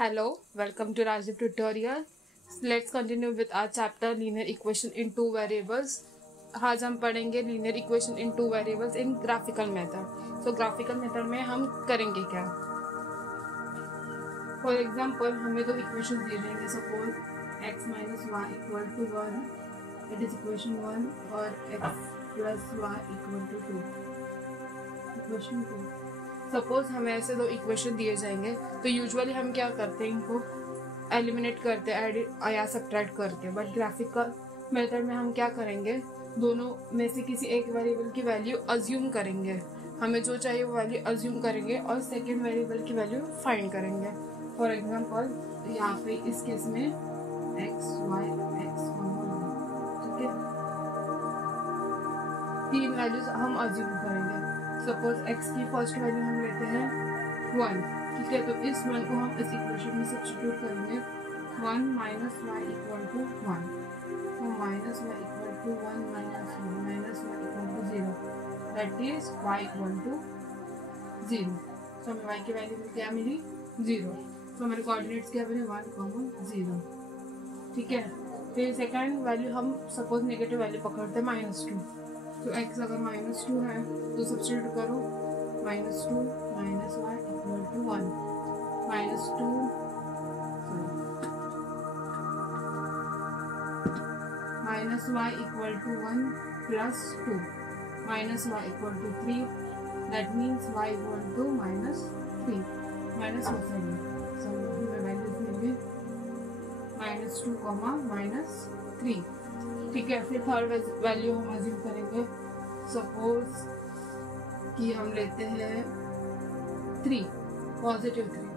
Hello, welcome to Rajdeep tutorial. Let's continue with our chapter linear equation in two variables. आज हम पढ़ेंगे linear equation in two variables in graphical method. So graphical method में हम करेंगे क्या? For example, हमें दो equations दिए जाएंगे. Suppose x minus y equal to 1. It is equation 1 और x plus y equal to 2. Equation 2. Suppose हमें ऐसे दो इक्वेशन दिए जाएंगे तो यूजुअली हम क्या करते हैं, इनको एलिमिनेट करते हैं, एड या सब्ट्रैक्ट करते हैं. बट ग्राफिकल मेथड में हम क्या करेंगे, दोनों में से किसी एक वेरिएबल की वैल्यू अज्यूम करेंगे. हमें जो चाहिए वो वैल्यू अज्यूम करेंगे और सेकेंड वेरिएबल की वैल्यू फाइंड करेंगे. फॉर एग्जाम्पल यहाँ पे इस केस में एक्स वाई एक्स, ठीक है, तीन वैल्यूज हम अज्यूम करेंगे. सपोज x की फर्स्ट वैल्यू हम लेते हैं 1, ठीक है. तो इस 1 को हम इस इक्वेशन में सब्स्टिट्यूट करेंगे. 1 माइनस वाई इक्वल टू 1, तो minus y equal to 1 minus y equal to 0, that is y equal to 0. So हमें वाई की वैल्यू क्या मिली 0. तो हमारे कोऑर्डिनेट्स क्या बने 1, 0, ठीक है. फिर सेकेंड वैल्यू हम सपोज नेगेटिव वैल्यू पकड़ते हैं -2. तो x अगर -2 है तो सब्स्टिट्यूट करो -2 minus y equal to 1, -2 minus y equal to 1 plus 2 minus y equal to 3, that means y equal to -3 minus values मिलेंगे -2, -3, ठीक है. फिर थर्ड वैल्यू हम अज्यूम करेंगे. सपोज कि हम लेते हैं 3, पॉजिटिव 3.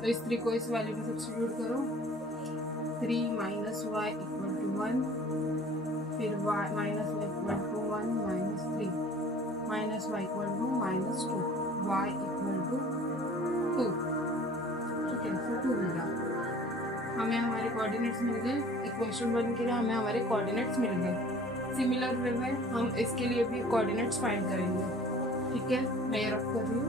तो इस 3 को इस वैल्यू में सब्स्टिट्यूट करो. 3 माइनस वाई इक्वल टू 1, फिर y minus y equal to 1 minus 3 minus y equal to -2, y equal to 2, ठीक है. फिर 2 मिला, हमें हमारे कोऑर्डिनेट्स मिल गए. इक्वेशन 1 के लिए हमें हमारे कोऑर्डिनेट्स मिल गए. सिमिलर वे में हम इसके लिए भी कोऑर्डिनेट्स फाइंड करेंगे, ठीक है. मैं ये रख कर रही हूँ.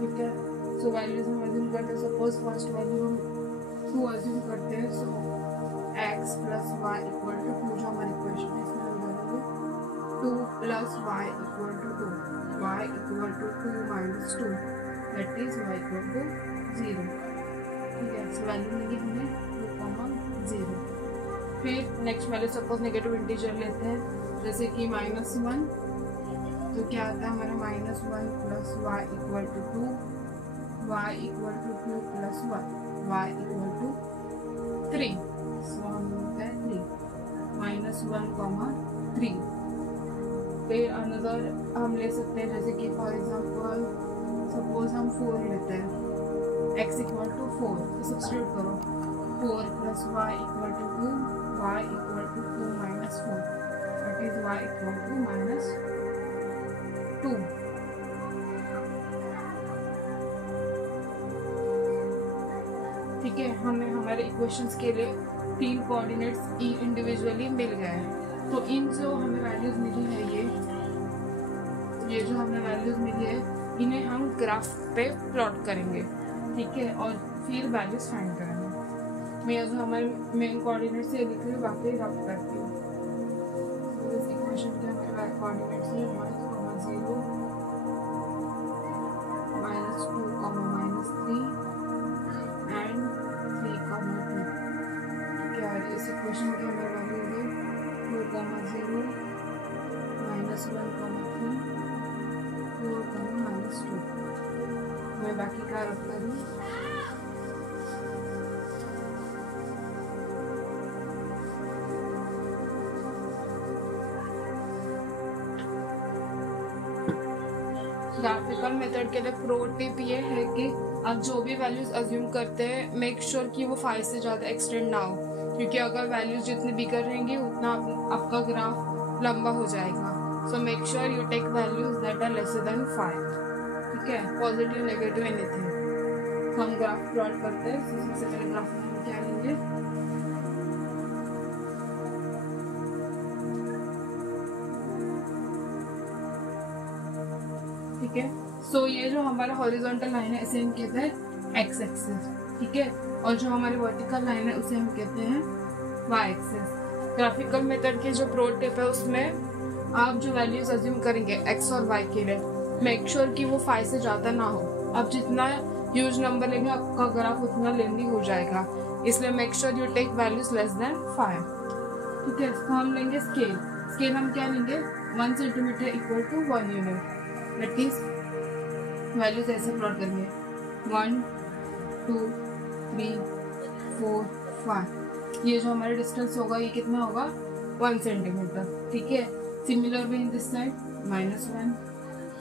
ठीक है. सो वैल्यूज हम अज्यूम करते हैं. सपोज फर्स्ट वैल्यू हम 2 अज्यूम करते हैं. So x plus y equal to 2 जो हमारी इक्वेशन है इसमें हम डालेंगे 2 plus y equal to 2, y equal to 2 minus 2, that is y equal to 0, ठीक है. सो वैल्यू मिली हमें 2, 0. फिर next value suppose negative integer लेते हैं, जैसे कि -1. तो क्या आता है हमारा -1 plus y equal to 2, y equal to 2 plus 1, y equal to 3. So हम होता है 3 -1, 3. फिर अनदर हम ले सकते हैं, जैसे कि फॉर एग्जांपल सपोज हम 4 लेते हैं. x इक्वल टू 4, तो सब्स्टिट्यूट करो. 4 plus y equal to 2, y equal to 2 minus 4, that is y equal to -2. ठीक है. हमें हमारे इक्वेशंस के लिए 3 कोऑर्डिनेट्स इंडिविजुअली मिल गए हैं. तो इन जो हमें वैल्यूज मिली है, ये जो हमें वैल्यूज मिली है, इन्हें हम ग्राफ पे प्लॉट करेंगे, ठीक है, और फिर वैल्यूज फाइंड करेंगे. मैं जो हमारे मेन कोऑर्डिनेट्स है लिख रही हूँ, बाकी रफ करती हूँ. तो इस इक्वेशन के हमारे कोऑर्डिनेट्स हैं 1, 0, -2, -3 एंड 3, 2. क्या है इस इक्वेशन की हमारी वैल्यू है 2, 0, -1, 3, 4, -2. मैं बाकी का रख कर हूँ. ग्राफिकल मेथड के लिए प्रो टिप ये है कि आप जो भी वैल्यूज अज्यूम करते हैं, मेक श्योर कि वो 5 से ज़्यादा एक्सटेंड ना हो, क्योंकि अगर वैल्यूज जितनी बिगर रहेंगी उतना आपका ग्राफ लंबा हो जाएगा. So make sure you take values that are lesser than 5, ठीक है. Positive, negative, anything. हम ग्राफ प्लॉट करते हैं। तो सबसे पहले ग्राफ में हम क्या लेंगे, ठीक है। सो ये जो हमारा हॉरिजॉन्टल लाइन है इसे हम कहते हैं एक्स एक्सिस, ठीक है। और जो हमारी वर्टिकल लाइन है उसे हम कहते हैं वाई एक्सिस। ग्राफिकल मेथड के जो प्रो टिप है उसमें आप जो वैल्यूज अज्यूम करेंगे एक्स और वाई के लिए, मेक श्योर कि वो 5 से ज़्यादा ना हो। आप जितना ह्यूज नंबर लेंगे आपका ग्राफ उतना लेंदी हो जाएगा, इसलिए make sure you take values less than 5, ठीक है। तो हम लेंगे स्केल। स्केल हम क्या लेंगे, 1 centimetre equal to 1 unit. That is values ऐसे प्लॉट करेंगे 1 2 3 4 5। ये जो हमारा डिस्टेंस होगा ये कितना होगा, 1 सेंटीमीटर, ठीक है। Similar way in this side -1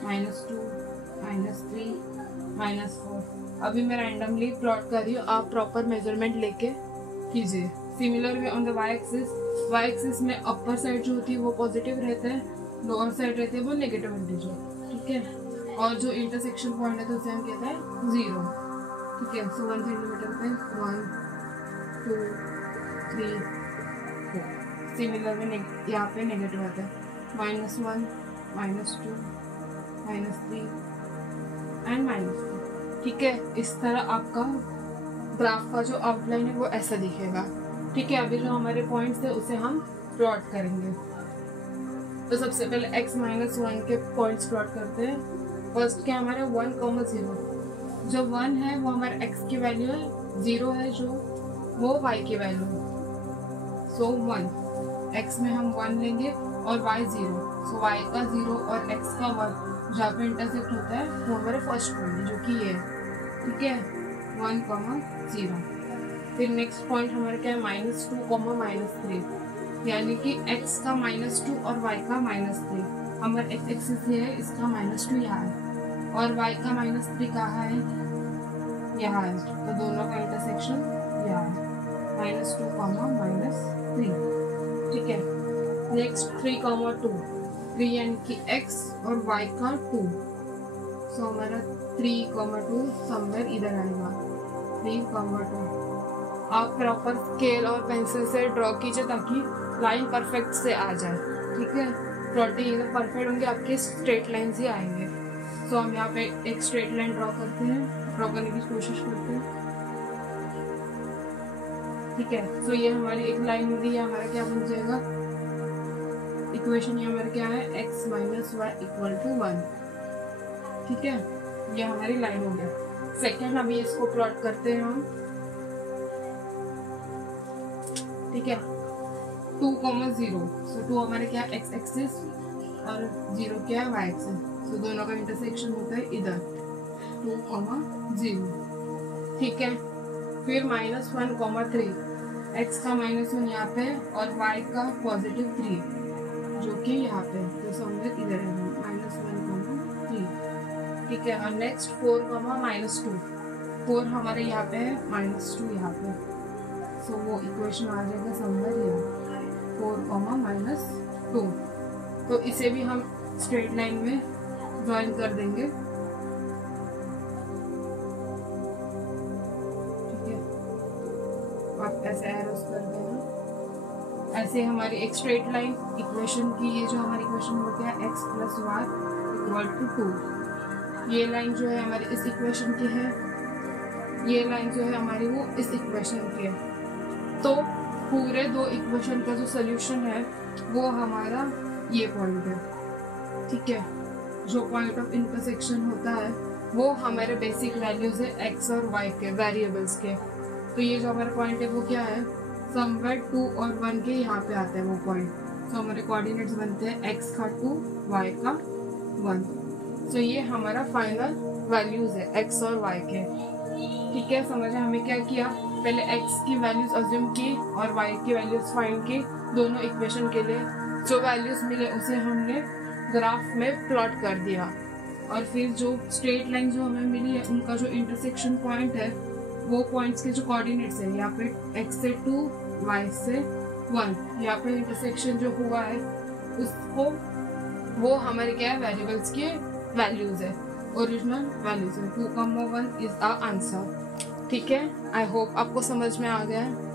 -2 -3 -4। अभी मैं रैंडमली प्लॉट कर रही हूँ, आप प्रॉपर मेजरमेंट लेके कीजिए। Similar way on the y axis में अपर साइड जो होती है वो पॉजिटिव रहता है, लोअर साइड रहते हैं वो नेगेटिव इंटीजर, ठीक है। और जो इंटरसेक्शन पॉइंट है तो उसे हम कहते हैं 0, ठीक है। सो 1 सेंटीमीटर पे 1 2 3 4। सिमिलर में यहाँ पे नेगेटिव आता है -1 -2 -3 एंड -2, ठीक है। इस तरह आपका ग्राफ का जो आउटलाइन है वो ऐसा दिखेगा, ठीक है। अभी जो हमारे पॉइंट्स है उसे हम प्लॉट करेंगे। तो सबसे पहले x -1 के पॉइंट्स प्लॉट करते हैं। फर्स्ट क्या हमारा 1, 0। जो 1 है वो हमारे x की वैल्यू है, 0 है जो वो y की वैल्यू है। सो 1 x में हम 1 लेंगे और y 0। सो y का 0 और x का 1 जहाँ पे इंटरसेक्ट होता है वो हमारे फर्स्ट पॉइंट है जो कि ये है, ठीक है। 1, 0। फिर नेक्स्ट पॉइंट हमारा क्या है, -2, -3, यानी कि x का -2 और y का -3। हमारा x एक्सिस ये है, इसका -2 यहाँ है और y का -3 कहाँ है, यहाँ है। तो दोनों का इंटरसेक्शन यहाँ है, -2, -3, ठीक है। नेक्स्ट 3, 2 यानी कि x और y का 2। सो हमारा 3, 2 समवेयर इधर आएगा, 3, 2। आप प्रॉपर स्केल और पेंसिल से ड्रॉ कीजिए ताकि लाइन परफेक्ट से आ जाए, ठीक है। प्लॉटिंग एकदम परफेक्ट होंगे आपके स्ट्रेट लाइन ही आएंगे। तो हम यहाँ पे एक स्ट्रेट लाइन ड्रॉ करते हैं, ड्रॉ करने की कोशिश करते हैं, ठीक है। तो ये हमारी एक लाइन होगी, ये हमारा क्या बन जाएगा, इक्वेशन ये हमारा क्या है, x - y = 1, ठीक है। ये हमारी लाइन हो गया। सेकेंड अभी इसको प्लॉट करते हैं हम, ठीक है। 2, 0। सो 2 हमारे क्या है, x एक्सिस और 0 क्या है, y एक्सिस। सो दोनों का इंटरसेक्शन होता है इधर, 2, 0, ठीक है। फिर -1, 3, x का -1 यहाँ पे और y का +3 जो कि यहाँ पे, तो समवेयर इधर है, -1, 3, ठीक है। और नेक्स्ट 4, -2, 4 हमारे यहाँ पे है, -2 यहाँ पे। सो वो इक्वेशन आ जाएगा समवेयर यहाँ, 4, -2। तो इसे भी हम स्ट्रेट लाइन में ज्वाइन कर देंगे, ठीक है। आप ऐसे एरोस कर देना। ऐसे हमारी एक स्ट्रेट लाइन इक्वेशन की, ये जो हमारी इक्वेशन हो गया x + y = 2। ये लाइन जो है हमारी इस इक्वेशन की है, ये लाइन जो है हमारी वो इस इक्वेशन की है। तो पूरे 2 इक्वेशन का जो सोल्यूशन है वो हमारा ये पॉइंट है, ठीक है। जो पॉइंट ऑफ इंटरसेक्शन होता है वो हमारे बेसिक वैल्यूज है x और y के वेरिएबल्स के। तो ये जो हमारा पॉइंट है वो क्या है, समवेयर 2 और 1 के यहाँ पे आता है वो पॉइंट। तो हमारे कोऑर्डिनेट्स बनते हैं x का 2, y का 1। तो ये हमारा फाइनल वैल्यूज है x और y के, ठीक है। समझे हमें क्या किया, पहले x की वैल्यूज अज्यूम की और y की वैल्यूज फाइंड की दोनों इक्वेशन के लिए। जो वैल्यूज मिले उसे हमने ग्राफ में प्लॉट कर दिया और फिर जो स्ट्रेट लाइन जो हमें मिली है उनका जो इंटरसेक्शन पॉइंट है वो पॉइंट्स के जो कोऑर्डिनेट्स है, यहाँ पे x से 2, y से 1, यहाँ पे इंटरसेक्शन जो हुआ है उसको वो हमारे क्या है, वेरिएबल्स के वैल्यूज है, ओरिजिनल वैल्यूज है। 2, 1 इज आवर आंसर। ठीक है, आई होप आपको समझ में आ गया है।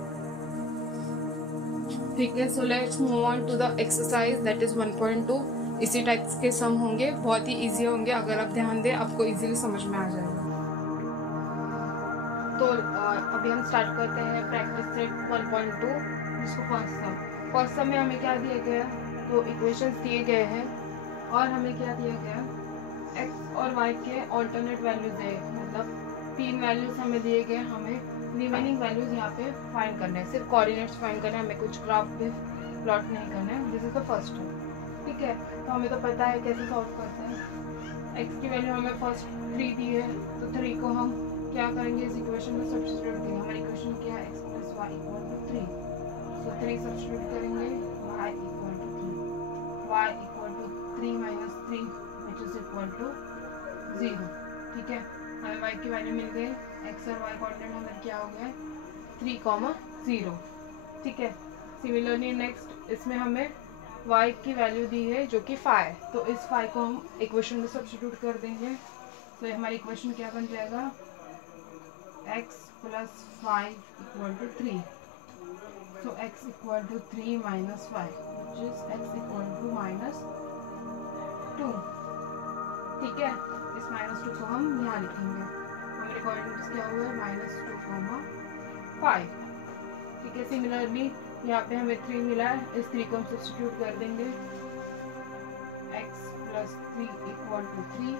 ठीक है, so let's move on to the exercise that is 1.2। इसी टाइप के सम होंगे, बहुत ही इजी होंगे, अगर आप ध्यान दें आपको इजीली समझ में आ जाएगा। तो अभी हम स्टार्ट करते हैं प्रैक्टिस सेट 1.2, जिसको फर्स्ट सम में हमें क्या दिया गया, तो इक्वेशंस दिए गए हैं और हमें क्या दिया गया, एक्स और वाई के ऑल्टरनेट वैल्यूज दिए, मतलब 3 वैल्यूज हमें दिए गए, हमें रिमेनिंग वैल्यूज यहाँ पे फाइंड करने हैं, सिर्फ कोऑर्डिनेट्स फाइंड करने हैं, हमें कुछ ग्राफ पे प्लॉट नहीं करना है। This is the first step. ठीक है, तो हमें तो पता है कैसे सॉल्व करते हैं। एक्स की वैल्यू हमें फर्स्ट 3 दी है, तो 3 को हम क्या करेंगे, इस इक्वेशन में सब्स्टिट्यूट करेंगे। हमारी इक्वेशन क्या है, x plus y equal to 3, so 3 substitute करेंगे, y equal to 3, y equal to 3 minus 3 which is equal to 0। ठीक है, हमें वाई की वैल्यू मिल गई, एक्स और वाई कोऑर्डिनेट हमें क्या हो गया, 3, 0। ठीक है, सिमिलरली नेक्स्ट इसमें हमें y की वैल्यू दी है जो कि 5, तो इस 5 को हम इक्वेशन में सब्स्टिट्यूट कर देंगे, तो हमारी इक्वेशन क्या बन जाएगा, x plus 5 equal to 3, so x equal to 3 minus 5 which is x equal to minus 2। ठीक है, इस -2 को हम यहाँ लिखेंगे, हमारे कोऑर्डिनेट्स क्या हुए, -2, 5। ठीक है, सिमिलरली यहाँ पे हमें 3 मिला है, इस 3 को हम सब्स्टिट्यूट कर देंगे, x plus 3 equal to 3,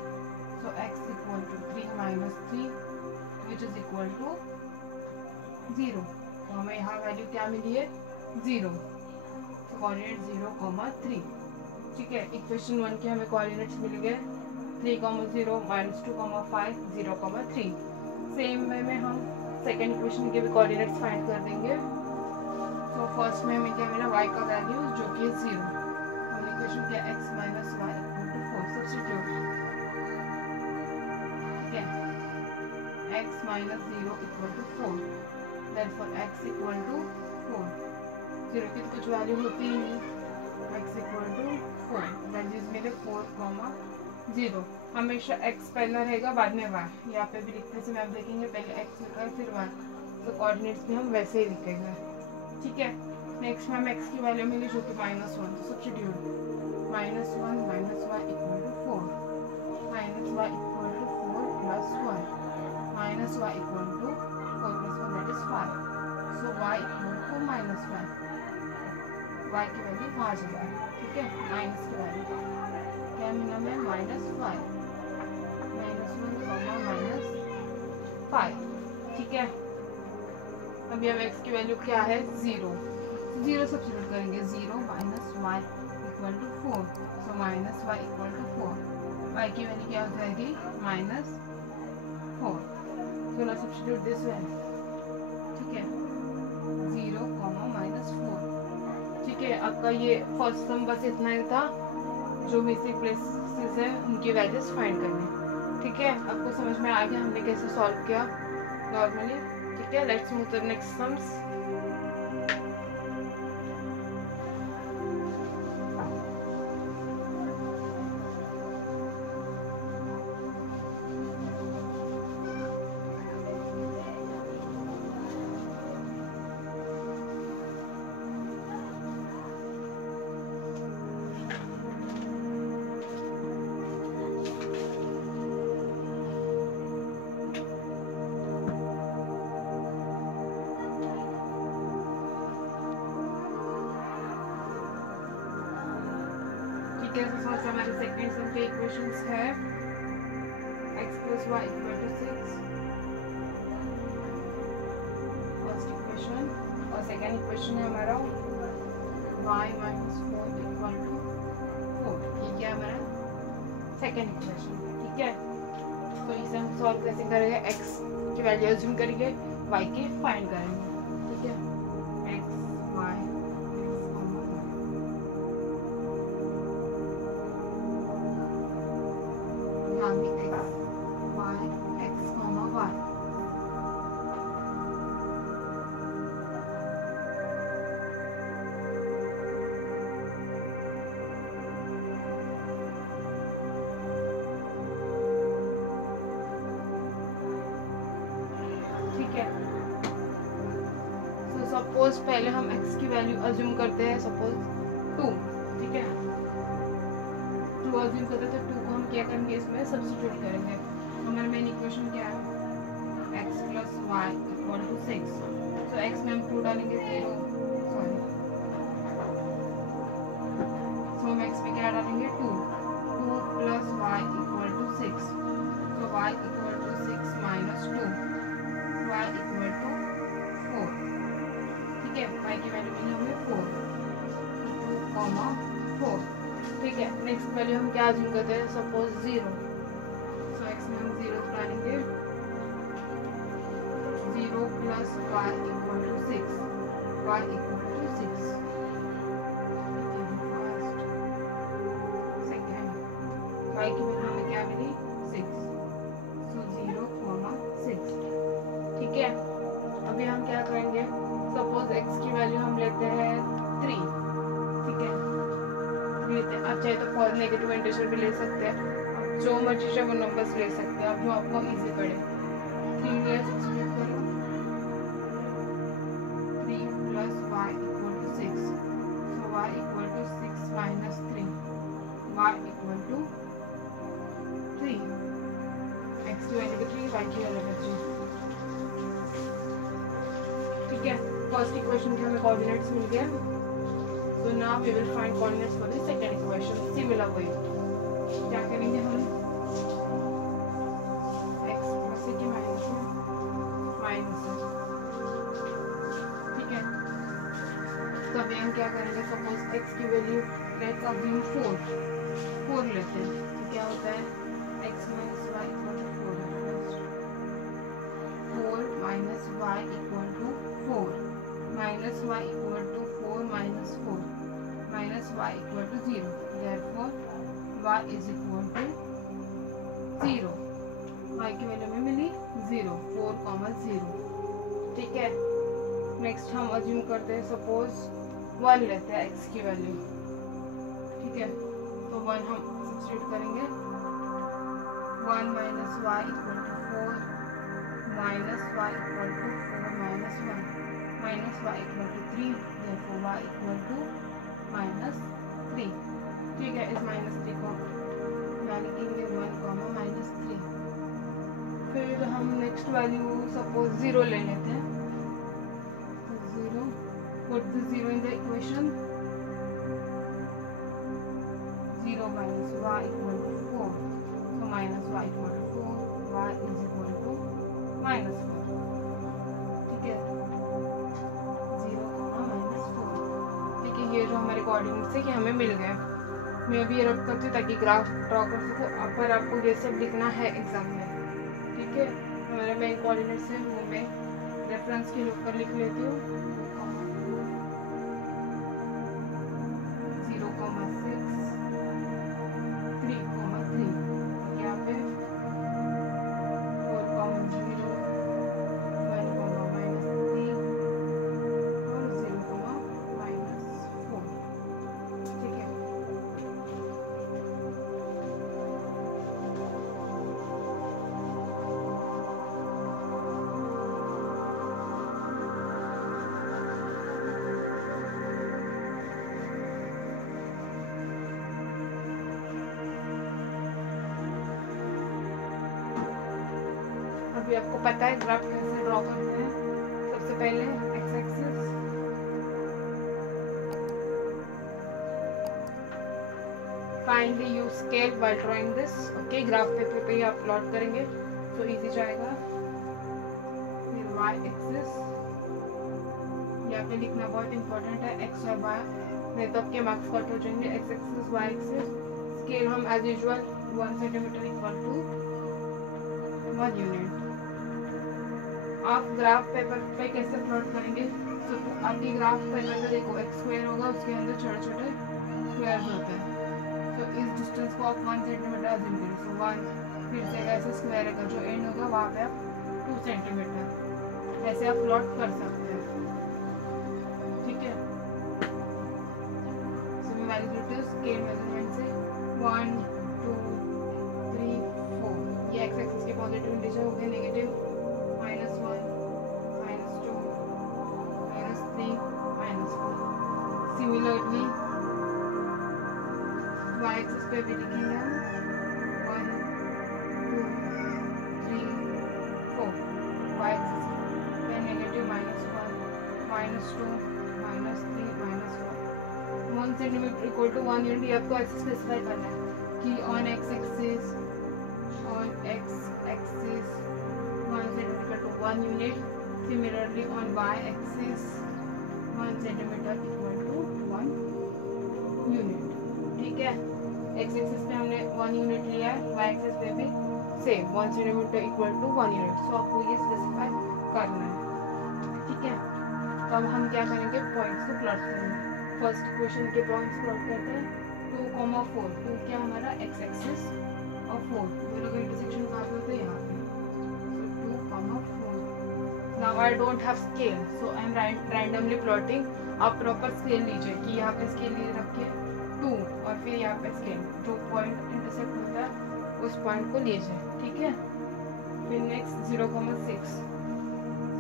so x equal to 3 minus 3 which is equal to 0। तो हमें यहाँ वैल्यू क्या मिली है, 0, तो कोऑर्डिनेट 0, 3। ठीक है, इक्वेशन 1 के हमें कोऑर्डिनेट्स मिल गए 3, 0, -2, 5, 0, 3। सेम वे में हम सेकेंड इक्वेशन के भी कोऑर्डिनेट्स फाइंड कर देंगे। तो फर्स्ट में हमें क्या मिला, y का वैल्यू जो कि 0, हमने इक्वेशन किया x minus y equal to 4, substitute. ठीक है, x minus 0 equal to 4, therefore x equal to 4, 0 की तो कुछ वैल्यू होती ही नहीं, x इक्वल टू 4, वैल्यूज मिले 4, 0। हमेशा x पहला रहेगा बाद में y, यहाँ पे भी लिखते समय आप देखेंगे पहले x लिखा है फिर y, तो कोऑर्डिनेट्स भी हम वैसे ही लिखेंगे। ठीक है, नेक्स्ट में हमें x की वैल्यू मिली जो कि -1, तो substitute, -1 minus y equal to 4, minus y equal to 4 plus 1, minus y equal to 4 plus 1 that is 5, so y equal to -5, y की वैल्यू वहाँ जाएगी। ठीक है, माइनस की वैल्यू क्या मिला हमें, -5, -1, -5। ठीक है, अभी अब x की वैल्यू क्या है, 0, 0 सब्स्टिट्यूट करेंगे, 0 minus y equal to 4, so minus y equal to 4, y की वैल्यू क्या हो जाएगी, -4, सो ना सब्स्टिट्यूट दिस वे। ठीक है, 0, -4। ठीक है, आपका ये फर्स्ट सम बस इतना ही था, जो मिसिंग प्लेसेस है उनकी वैल्यूज फाइंड करनी। ठीक है, आपको समझ में आ गया हमने कैसे सॉल्व किया नॉर्मली। ठीक है, let's move to the next sums. हमारे सेकंड सम के इक्वेशंस है x plus y equal to 6, first equation, और सेकंड इक्वेशन है हमारा y माइनस 4 इक्वल टू 4, ये क्या है हमारा सेकंड इक्वेशन। ठीक है, तो इसे हम सॉल्व कैसे करेंगे, x की वैल्यू अज्यूम करेंगे, y की फाइंड करेंगे। ठीक है, x y सपोज पहले हम x की वैल्यू अज्यूम करते हैं, सपोज 2, ठीक है, 2 अज्यूम करते हैं, तो 2 को हम क्या करेंगे, इसमें सब्स्टिट्यूट करेंगे। हमारे मेन इक्वेशन क्या है, x + y = 6, तो x में हम 2 डालेंगे, 0, सॉरी, तो हम x में क्या डालेंगे, 2 + y = 6, तो y = 6 - 2, y = 4, ठीक है, y की वैल्यू मिली हमें 4, 4, ठीक है। नेक्स्ट वैल्यू हम क्या अज्यूम करते हैं, सपोज 0, सो x में हम 0 डालेंगे, 0 + y = 6, y = 6, y की वैल्यू हमें क्या मिली, 6, सो 0, 6, ठीक है। अभी हम क्या करेंगे, सपोज x की वैल्यू हम लेते हैं 3, ठीक है, लेते हैं, आप चाहे तो नेगेटिव इंटीजर भी ले सकते हैं, आप जो मर्जी चाहे वो नंबर्स ले सकते हैं, आप जो आपको इजी पड़े। 3 में सब्स्टिट्यूट करो, 3 + y = 6, so y = 6 - 3, y = 3, x की वैल्यू 3, y की वैल्यू 3, ठीक है। फर्स्ट इक्वेशन के हमें कोऑर्डिनेट्स मिल गए, so now we will find coordinates for the second equation similar way। क्या करेंगे हम, x प्लस की माइनस है, ठीक है, तो अभी हम क्या करेंगे, सपोज x की वैल्यू लेट्स अज्यूम 4 लेते हैं, तो क्या होता है, x - y = 4, 4 - y = 4, -y = 4 - 4, -y = 0, therefore y is equal to 0, y की वैल्यू में मिली 0, 4, 0, ठीक है। नेक्स्ट हम अज्यूम करते हैं, सपोज 1 लेते हैं x की वैल्यू, ठीक है, तो 1 हम सब्स्टिट्यूट करेंगे, 1 - y = 4, -y = 4 - 1, -y = 3, therefore y = -3, ठीक है। इस -3 को यहाँ लिखेंगे 1, -3, फिर हम नेक्स्ट वैल्यू सपोज 0 ले लेते हैं, तो 0, put the 0 in the equation, 0 - y = 4, so -y = 4, y is equal to -4, ठीक है, 0, -4, ठीक है। ये जो हमारे कोऑर्डिनेट्स है ये हमें मिल गए। मैं अभी ये रब करती हूँ ताकि ग्राफ ड्रॉ कर सकूँ, पर आपको ये सब लिखना है एग्जाम में, ठीक है। हमारे मेन कोऑर्डिनेट्स है वो मैं रेफरेंस के ऊपर लिख लेती हूँ, 0, 6, 3, 3, यहाँ पे 4, 0, 1, -3 और 0, -4, ठीक है। अभी आपको पता है ग्राफ कैसे ड्रॉ करते हैं। सबसे पहले x axis, kindly use scale while drawing this, okay. Graph paper पे ही आप प्लॉट करेंगे तो इजी जाएगा। फिर वाई एक्सिस, यहाँ पे लिखना बहुत इंपॉर्टेंट है, एक्स और वाई, नहीं तो आपके मार्क्स कट हो जाएंगे। X axis, y axis, scale हम as usual 1 centimetre equal to 1 unit. आप ग्राफ पेपर पे कैसे प्लॉट करेंगे, तो आपकी ग्राफ पेपर पे देखो एक स्क्वायर होगा, उसके अंदर छोटे छोटे स्क्वायर्स होते हैं, तो इस डिस्टेंस को आप 1 सेंटीमीटर अज्यूम करें, सो 1, फिर से ऐसे स्क्वायर का जो एंड होगा वहाँ पे आप 2 सेंटीमीटर, ऐसे आप प्लॉट कर सकते हैं, ठीक है। So we value scale measurement से 1, 2, 3, 4, ये एक्स एक्सिस के पॉजिटिव इंटीजर हो गए, नेगेटिव -1, -2, -3, एक्सिस पे भी लिखेंगे हम 1 2 3 4, वाई एक्सिस पे negative -1 -2 -3 -4। 1 centimetre equal to 1 unit, ये आपको ऐसे स्पेसिफाई करना है कि on x axis 1 centimetre to 1 unit, similarly on y axis 1 centimetre equal to 1 unit. ठीक है, एक्स एक्सिस पे हमने 1 यूनिट लिया है, वाई एक्सिस पे भी same 1 centimetre equal to 1 unit. So आपको ये स्पेसिफाई करना है। ठीक है, तो अब हम क्या करेंगे, पॉइंट्स को प्लॉट करेंगे। फर्स्ट क्वेश्चन के पॉइंट्स प्लॉट करते हैं 2,4। 2 क्या हमारा एक्स एक्सिस और 4 दोनों का इंटरसेक्शन कहाँ पे होता है, यहाँ पे। सो 2,4। Now I don't have scale, so I M randomly plotting. आप प्रॉपर स्केल लीजिए कि यहाँ पे स्केल ले रखिए 2 और फिर यहाँ पे स्केल, जो पॉइंट इंटरसेक्ट होता है उस पॉइंट को लीजिए। ठीक है, फिर नेक्स्ट 0,6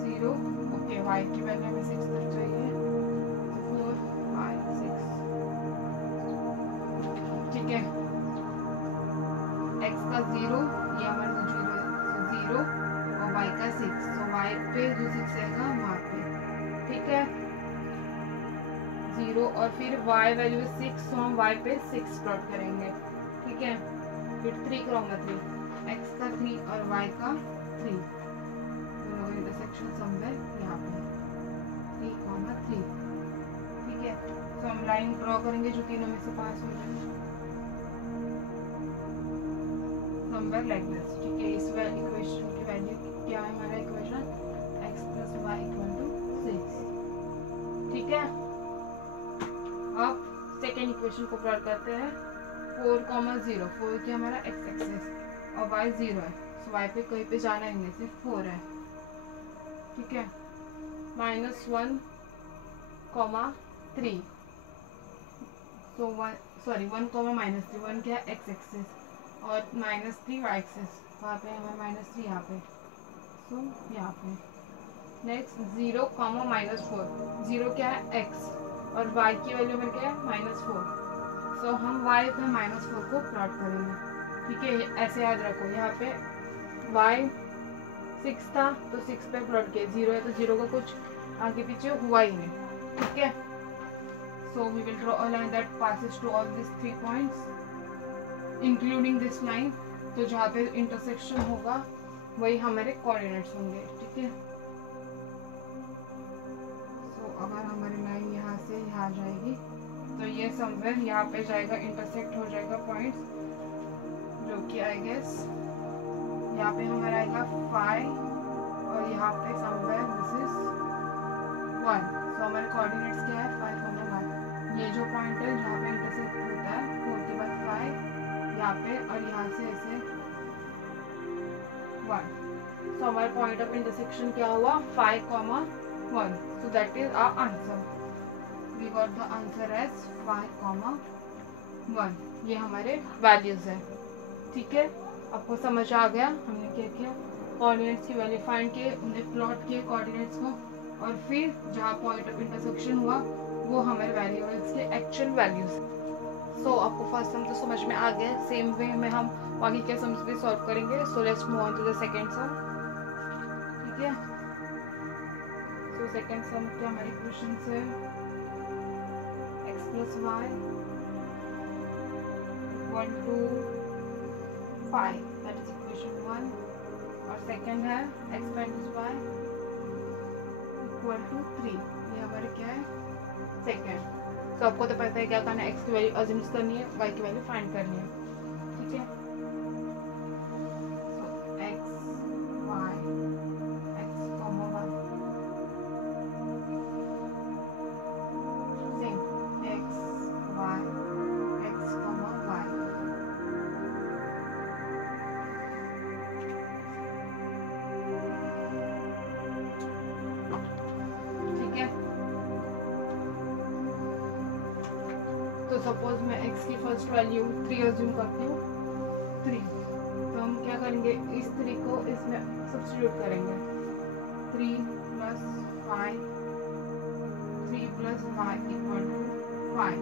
0, ओके, वाई की वैल्यू हमें 6 तक चाहिए, 4 5 6। ठीक है, x का 0, ये हमारा 0 है, तो 0 और y का 6, तो y पे जो 6 रहेगा वहाँ पे। ठीक है, 0 और फिर y वैल्यू 6, तो हम y पे 6 प्लॉट करेंगे। ठीक है, फिर 3,3 x का 3 और y का 3, दोनों का इंटरसेक्शन समवेयर यहाँ पे 3,3। ठीक है, तो हम लाइन ड्रॉ करेंगे जो तीनों में से पास हो जाए, समवेयर लाइक दिस। ठीक है, इस इक्वेशन की वैल्यू क्या है, हमारा इक्वेशन x + y = 6। ठीक है, अब सेकेंड इक्वेशन को प्लॉट करते हैं 4,0। 4 की हमारा x एक्सिस और y 0 है, सो y पे कहीं पे जाना है, सिर्फ 4 है। ठीक है, -1,3, सो 1,-3, 1 क्या है x एक्सिस और -3 y एक्सिस, वहाँ पे हमारा -3 यहाँ पे, सो यहाँ पे। नेक्स्ट 0,-4, 0 क्या है x और y की वैल्यू में क्या है -4, सो हम y पे -4 को प्लॉट करेंगे। ठीक है, ऐसे याद रखो, यहाँ पे y 6 था तो 6 पे प्लॉट किया, 0 है तो 0 का कुछ आगे पीछे हुआ ही नहीं। ठीक है, so we will draw a line that passes to all these 3 points including this line. तो जहाँ पे इंटरसेक्शन होगा वही हमारे कोऑर्डिनेट्स होंगे। ठीक है, सो अगर हमारी लाइन यहाँ से यहाँ जाएगी तो ये समवेयर यहाँ पे जाएगा, इंटरसेक्ट हो जाएगा पॉइंट्स, जो कि आई गेस यहाँ पे हमारा आएगा 5 और यहाँ पे समवेयर दिस इज 1। सो हमारे कोऑर्डिनेट्स क्या है 5,1। ये जो पॉइंट है जहाँ पे इंटरसेक्ट होता है 4 के बाद 5 यहाँ पे और यहाँ से ऐसे 1। सो हमारे पॉइंट ऑफ इंटरसेक्शन क्या हुआ 5,1। So that is our answer. We got the answer as 5,1। ये हमारे वैल्यूज है। ठीक है, आपको समझ आ गया हमने क्या किया, कोऑर्डिनेट्स की वैल्यू फाइंड किए, उन्हें प्लॉट किए कोऑर्डिनेट्स को, और फिर जहाँ पॉइंट ऑफ इंटरसेक्शन हुआ वो हमारे वेरिएबल्स के एक्चुअल वैल्यूज। सो आपको फर्स्ट सम तो समझ में आ गया, सेम वे में हम बाकी के सम्स भी सॉल्व करेंगे। So let's move on to the second sum. ठीक है, सो सेकंड सम के हमारे क्वेश्चन है x + y = 5, that is equation 1, और सेकंड है x - y = 3, ये हमारे क्या है सेकंड। तो आपको तो पता है क्या करना है, x की वैल्यू अज्यूम करनी है, y की वैल्यू फाइंड करनी है। ठीक है, सो x, y, x, y, same x, y, x, y। ठीक है, तो सपोज मैं x की फर्स्ट वैल्यू 3 अज्यूम करती हूँ, 3, तो हम क्या करेंगे, इस 3 को इसमें सब्स्टिट्यूट करेंगे, 3 + 5, 3 + y = 5,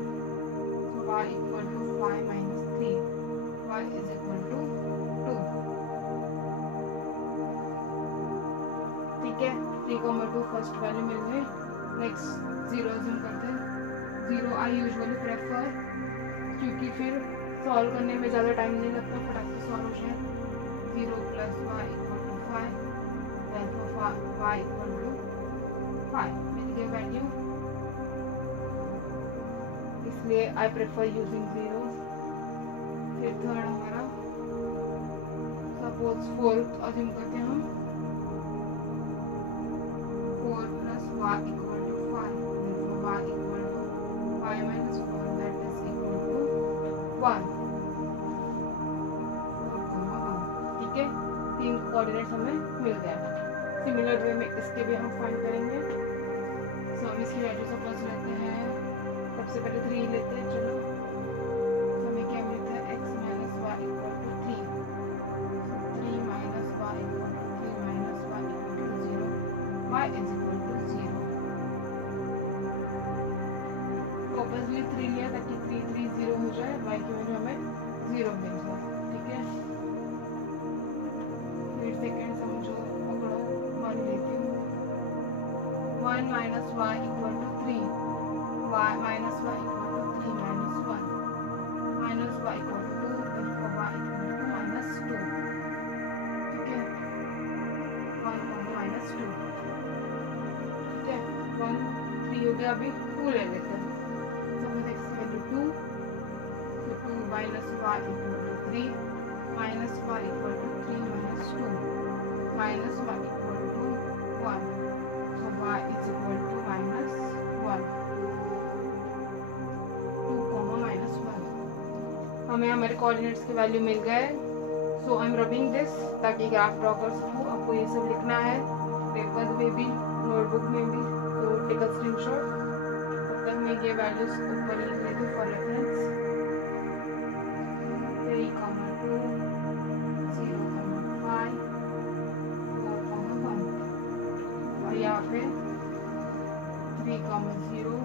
so y = 5 - 3 3, y is equal to 2. ठीक है, 3,2 फर्स्ट वैल्यू मिल गई। नेक्स्ट 0 अज्यूम करते हैं। 0 आई यूजुअली प्रेफर, क्योंकि फिर सॉल्व करने में ज़्यादा टाइम नहीं लगता, फटाक से सॉल्व हो जाए। 0 + y = 5, therefore y = 5 मिल गई वैल्यू, इसलिए आई प्रेफर यूजिंग 0। फिर थर्ड हमारा, सपोज 4 अज्यूम करते हैं हम। 4 + y = 5, therefore y = 5 - 4, that is equal to 1, 4,1। ठीक है, 3 कोऑर्डिनेट्स हमें मिल गए। सिमिलर वे में इसके भी हम फाइंड करेंगे। सो हम इसकी वैल्यू सपोज लेते हैं, सबसे पहले 3 लेते हैं। चलो, तो हमें क्या मिलता है, x - y = 3, so 3 - y = 3 - y = 0, y is equal to 0। Obviously 3 लिया ताकि 3 3 0 हो जाए, y की वैल्यू हमें 0 मिल जाए। ठीक है, फिर सेकेंड समझो, पकड़ो, 1 लेती हूँ। 1 - y = 3, y - y = 3 - 1, -y = 2, therefore y = -2। ठीक है, 1, -2। ठीक है, 1 3 हो गया, अभी 2 ले लेते हैं। सपोज x की वैल्यू 2, तो 2 - y = 3, -y = 3 - 2, -y = 1, so y is equal to -1, 2, -1। हमें हमारे कोऑर्डिनेट्स के वैल्यू मिल गए। सो आई एम रबिंग दिस ताकि ग्राफ ड्रॉ कर सकूँ। आपको ये सब लिखना है, पेपर में भी, नोटबुक में भी, तो टेक अ स्क्रीनशॉट। तब तक मैं ये वैल्यूज ऊपर लिख लेती हूँ फॉर रेफरेंस। 3, 2, 0, 5, 4, 1, और यहाँ पे 3, 0,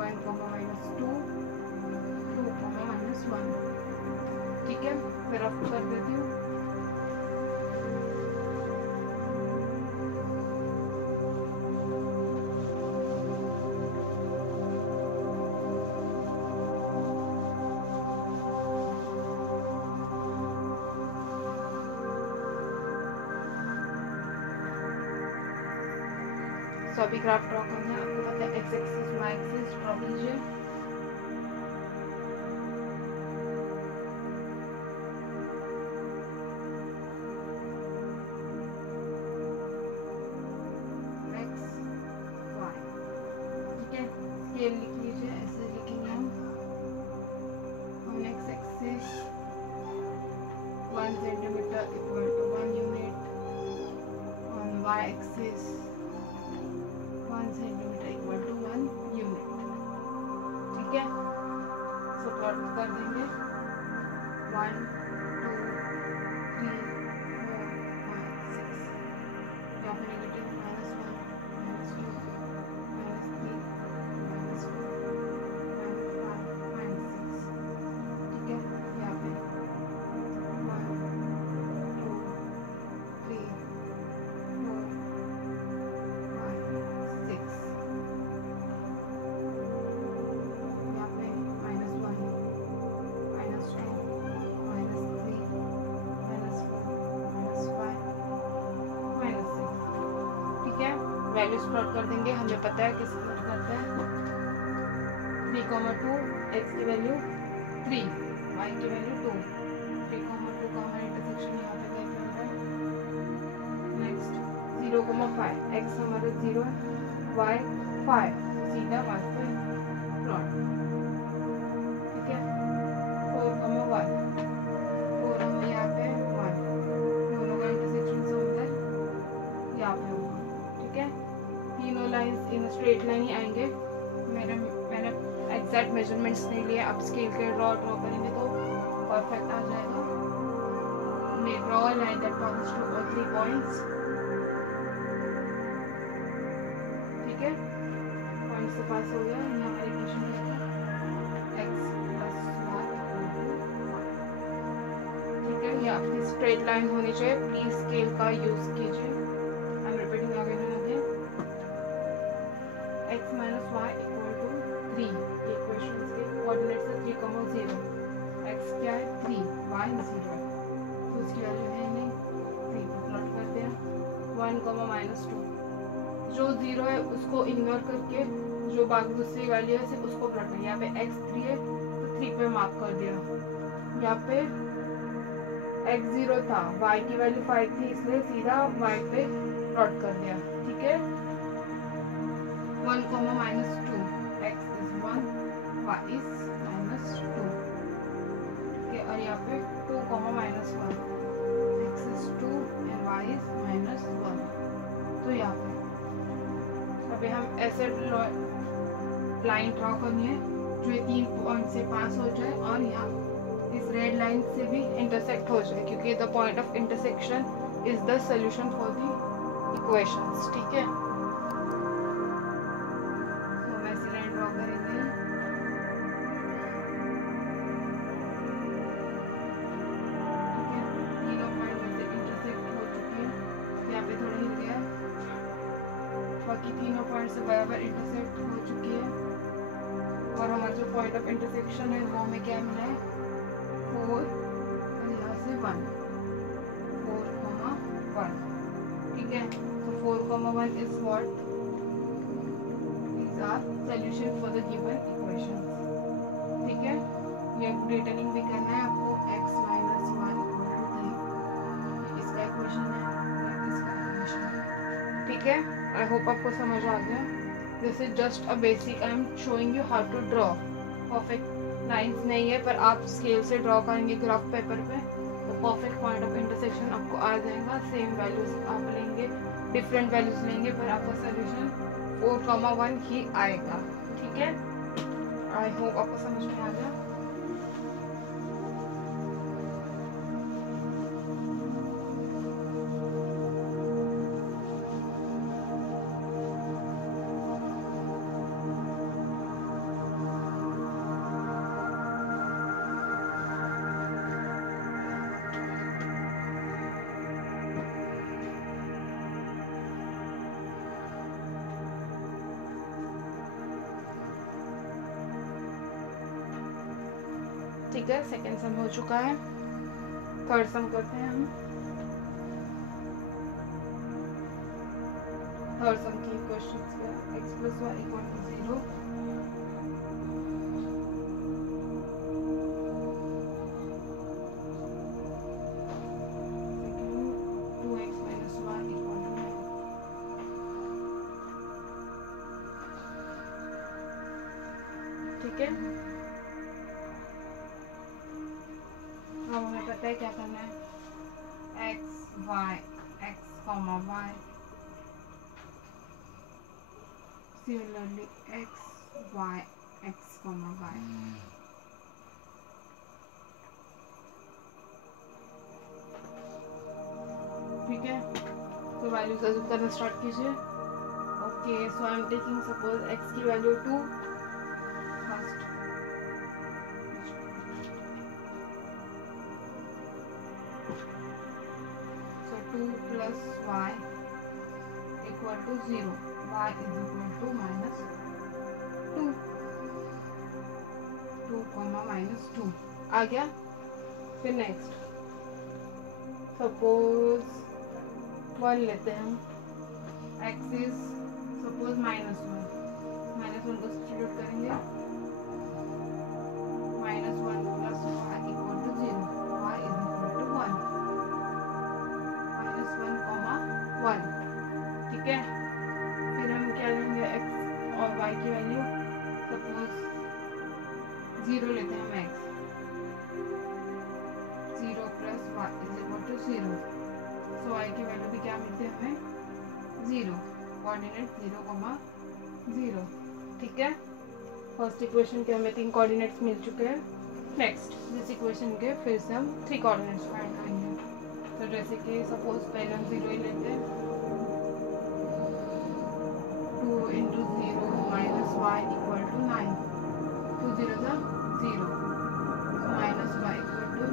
1, -2, 2, -1। ठीक है, फिर रफ कर देती हूँ। तो अभी ग्राफ ड्रॉ करना है, आपको पता है x axis y axis draw कीजिए। स्केल लिख लीजिए, ऐसे लिखेंगे हम। x axis 1 centimetre = 1 unit, on y axis 1 centimetre = 1 unit. ठीक है, सो प्लॉट कर देंगे 1 2 3 4 5 6, यहाँ पे नेगेटिव -1 -2 -3 -4 -5 -6। ठीक है, यहाँ पे 1 2 3 4 5 6, यहाँ पे -1 -2 -3 -4 -5 -6। ठीक है, वैल्यूज प्लॉट कर देंगे। हमें पता है किस प्लॉट करते हैं। 3, 2, x की वैल्यू 3, y की वैल्यू 2, 3, 2 का हमारा इंटरसेक्शन यहाँ पे कहीं पे होता है। नेक्स्ट 0, 5, x हमारा 0 है, y 5, सीधा 1 पे प्लॉट। ठीक है, 4, 1, 4 हमें यहाँ पे 1, दोनों का इंटरसेक्शन समझ यहाँ पे होगा। ठीक है, तीनों लाइंस इन स्ट्रेट लाइन ही आएंगे। मैंने एग्जैक्ट मेजरमेंट्स नहीं लिए, आप स्केल के ड्रॉ करेंगे तो परफेक्ट आ जाएगा। May draw a line that passes through all 3 points। ठीक है, पॉइंट से पास हो गया। यहाँ हमारी इक्वेशन है x + y ये आपकी स्ट्रेट लाइन होनी चाहिए, प्लीज स्केल का यूज कीजिए। I am repeating again and again. x minus y equal to 3, ये इक्वेशन के कोऑर्डिनेट्स है 3, 0। x क्या है 3, y 0 है, तो उसकी वैल्यू है नहीं, 3 को प्लॉट करते हैं। 1, -2, जो 0 है उसको इग्नोर करके जो बाकी दूसरी वैल्यू है सिर्फ उसको प्लॉट करें। यहाँ पे x 3 है तो 3 पे मार्क कर दिया। यहाँ पे x 0 था, y की वैल्यू 5 थी, इसलिए सीधा y पे प्लॉट कर दिया। ठीक है, 1, -2, x is 1, y is -2। ठीक है, और यहाँ पे 2, -1, x is 2 and y is -1। तो यहाँ पे अभी हम ऐसे लाइन ड्रॉ करनी है जो ये 3 पॉइंट से पास हो जाए और यहाँ इस रेड लाइन से भी इंटरसेक्ट हो जाए, क्योंकि the point of intersection is the solution for the equations. ठीक है, तो हम ऐसे लाइन ड्रॉ करेंगे। ठीक है, तीनों पॉइंट में से इंटरसेक्ट हो चुकी है, यहाँ पे थोड़ा हिल गया, बाकी तीनों पॉइंट से बराबर इंटरसेक्ट हो चुकी है। और हमारा जो पॉइंट ऑफ इंटरसेक्शन है वो हमें क्या मिला है 4 और यहाँ से 1, 4, 1। ठीक है, so 4, 1 is what? These are solution for the given equations। ठीक है, ये रिटर्निंग भी करना है आपको, x माइनस 1 इक्वल टू 3, इसका इक्वेशन है, इसका इक्वेशन है। ठीक है, आई होप आपको समझ आ गया। This is just a basic, I am showing you how to draw. Perfect lines नहीं है, पर आप स्केल से ड्रॉ करेंगे ग्राफ पेपर पे तो परफेक्ट पॉइंट ऑफ इंटरसेक्शन आपको आ जाएगा। सेम वैल्यूज आप लेंगे, डिफरेंट वैल्यूज लेंगे, पर आपका सोल्यूशन 4, 1 ही आएगा। ठीक है, आई होप आपको समझ में आ गया। ठीक है, सेकेंड सम हो चुका है, थर्ड सम करते हैं हम। थर्ड सम की क्वेश्चंस है x + y = 0, ठीक है, अब हमें पता है क्या करना है, x, y, similarly x, y, y। ठीक है, तो वैल्यूज अज्यूम करना स्टार्ट कीजिए। Okay, so I am taking suppose x की value 2 first, so 2 + y = 0, y = -2, 2, -2 आ गया। फिर नेक्स्ट सपोज 1 लेते हैं हम, x इज सपोज -1 को सब्स्टिट्यूट करेंगे, -1 + y = 0, y = 1, -1, 1। ठीक है, फिर हम क्या लेंगे x और y की वैल्यू, सपोज 0 लेते हैं हम x, 0 + y = 0, सो y की वैल्यू भी क्या मिलती है हमें 0, कोऑर्डिनेट 0, 0। ठीक है, फर्स्ट इक्वेशन के हमें 3 कोऑर्डिनेट्स मिल चुके हैं। नेक्स्ट दिस इक्वेशन के फिर से हम 3 कोऑर्डिनेट्स फाइंड करेंगे। तो जैसे कि सपोज पहले हम 0 ही लेते हैं, 2 × 0 - y = 9, 2 0 0, so -y =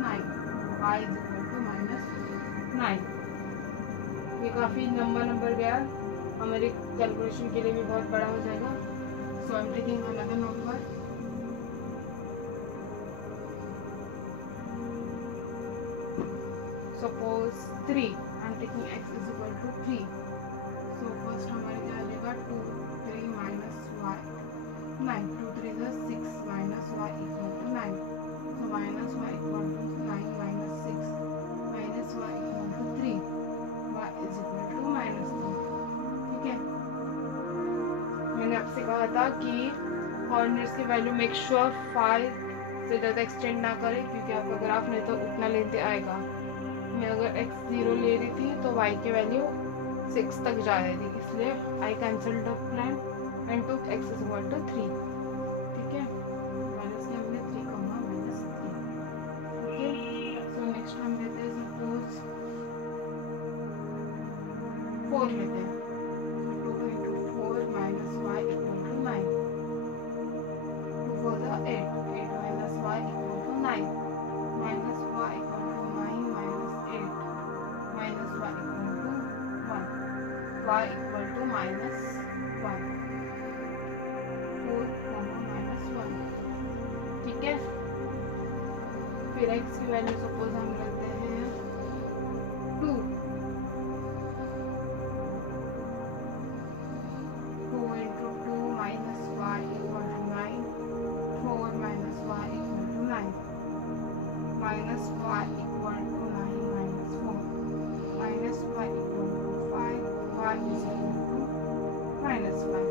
9, y is equal to -9। ये काफ़ी लंबा नंबर गया, हमारे कैलकुलेशन के लिए भी बहुत बड़ा हो जाएगा। So I am taking another number. Suppose 3, I am taking x is equal to 3। So first हमारे क्या आ जाएगा 2 3 minus y 9, 2 3 is 6 minus y equal to 9। so minus y equal to 9 minus 6 minus y equal to 3, y is equal to -3। ठीक है, मैंने आपसे कहा था कि कॉर्नर्स की वैल्यू मेक श्योर 5 से ज़्यादा एक्सटेंड ना करें, क्योंकि आपका ग्राफ नहीं तो उतना लेते आएगा। मैं अगर x 0 ले रही थी तो y की वैल्यू 6 तक जा रही थी, इसलिए I cancel the plan and took x is equal to 3। ठीक है, माइनस के हमने 3 कॉमा -3। ओके, सो नेक्स्ट हम लेते हैं सपोज 4 लेते हैं। 2 into 4 minus y equal to 9। 2 4 the 8, 8 minus y equal to 9, minus y equal to 9 minus 8 minus y equal to 1, y equal to -1, 4 -1। ठीक है, फिर x की वैल्यू सपोज हम लेते हैं 2। 2 into 2 minus y equal to 9, 4 minus y equal to 9, minus y equal to 9 minus 4, minus y equal to 5, y is equal to -5।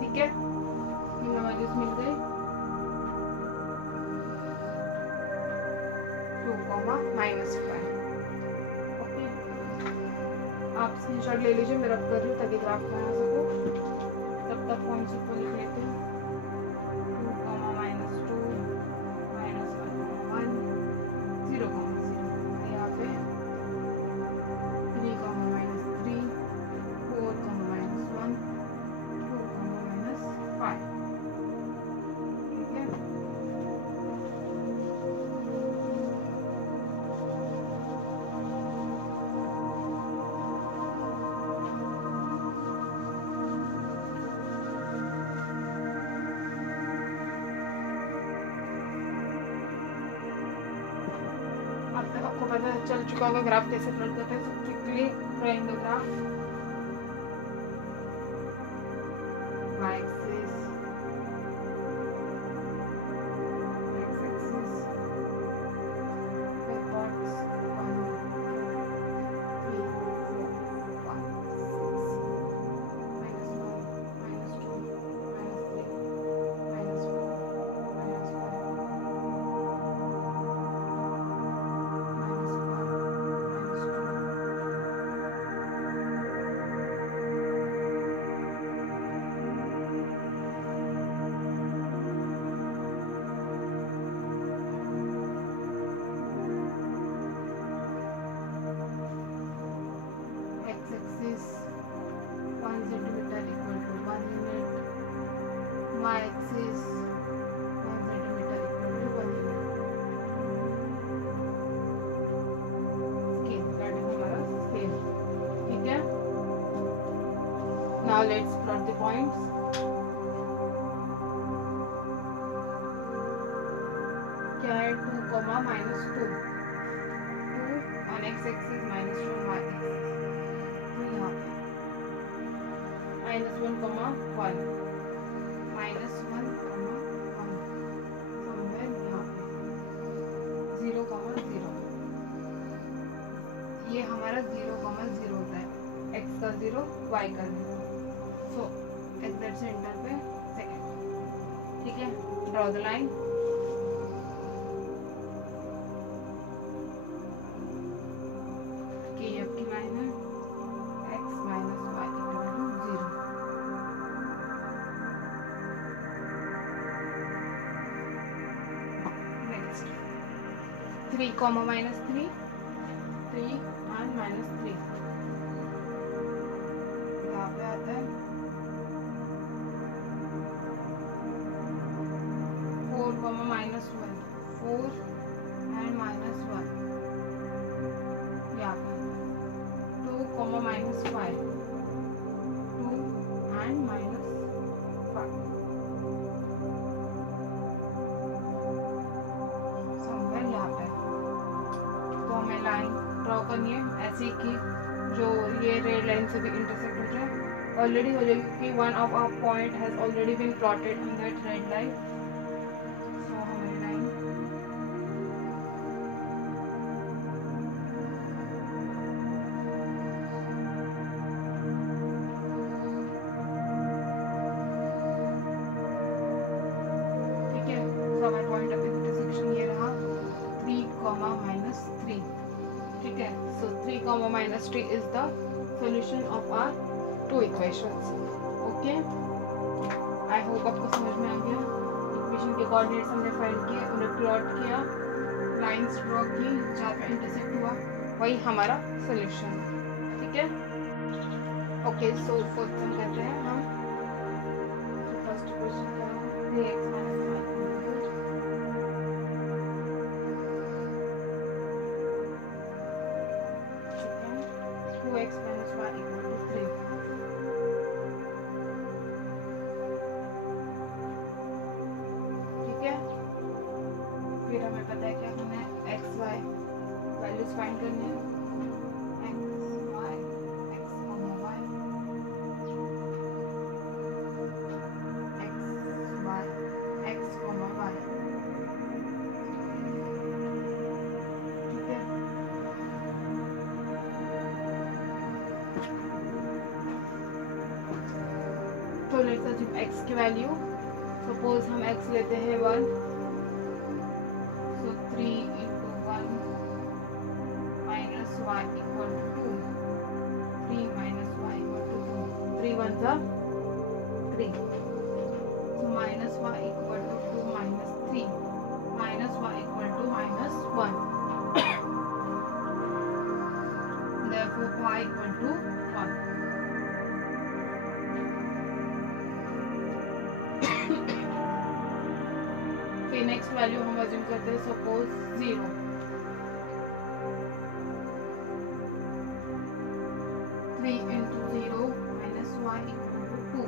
ठीक है, इन values मिल गई 2, -5। ओके, आप स्क्रीनशॉट ले लीजिए, मैं रब कर रही हूँ ताकि ग्राफ बना सको। तब तक पॉइंट्स ऊपर लिख लेते हैं। 2, -2 -1 0, 0। यहाँ पे 3, -3 4, -1 2, -5। ठीक है, अब तक आपको पता चल चुका होगा ग्राफ कैसे प्लॉट करते हैं। So quickly drawing the graph, y axis, x axis, 4 parts, 1 3 4 5 6 -1 -2 -3 -4 x-axis 1 centimeter equal to 1 unit, y-axis 1 centimeter equal to 1 unit। Scale, that is हमारा scale। ठीक है, now let's plot the points। क्या है 2, -2, 2 on x-axis, -2 on y-axis। तो यहाँ पे -1, -1 -1 somewhere यहाँ पे 0, 0। ये हमारा 0, 0 होता है, x का 0 y का 0। सो एग्जैक्ट सेंटर पे सेकंड। ठीक है, ड्रॉ द लाइन। ये आपकी लाइन है, x - y equal to 0। Next 3, -3 3 and -3 यहाँ पे आता है 4, -1 4 and करनी है ऐसी कि जो ये रेड लाइन से भी इंटरसेक्ट हो जाए, ऑलरेडी हो जाएगी क्योंकि one of our point has already been plotted on that red line. So हमारी लाइन ठीक है। सो हमारा पॉइंट ऑफ इंटरसेक्शन ये रहा 3, -3, ठीक है। So 3, -3 is the solution of our 2 equations. Okay, I hope आपको समझ में आ गया। इक्वेशन के कोऑर्डिनेट्स हमने फाइंड किए, उन्हें प्लॉट किया, लाइंस ड्रॉ की, जहाँ पे इंटरसेक्ट हुआ वही हमारा सॉल्यूशन, ठीक है। ओके, सो फोर्थ सम करते हैं हम। फर्स्ट क्वेश्चन क्या है, 3x - 5 2x - y = 3। ठीक है, फिर हमें पता है क्या करना है, x y वैल्यूज फाइंड करनी है, x y x, y x, y, ठीक है। तो लेट्स अज्यूम x की वैल्यू, सपोज हम x लेते हैं 1, सो 3 × 1 - y = 2, 3 - y = 2, 3 1s are 3, so -y = 2 - 3, -y = -1, therefore y = 1। फिर नेक्स्ट वैल्यू हम अज्यूम करते हैं, suppose 0, 3 × 0 - y = 2,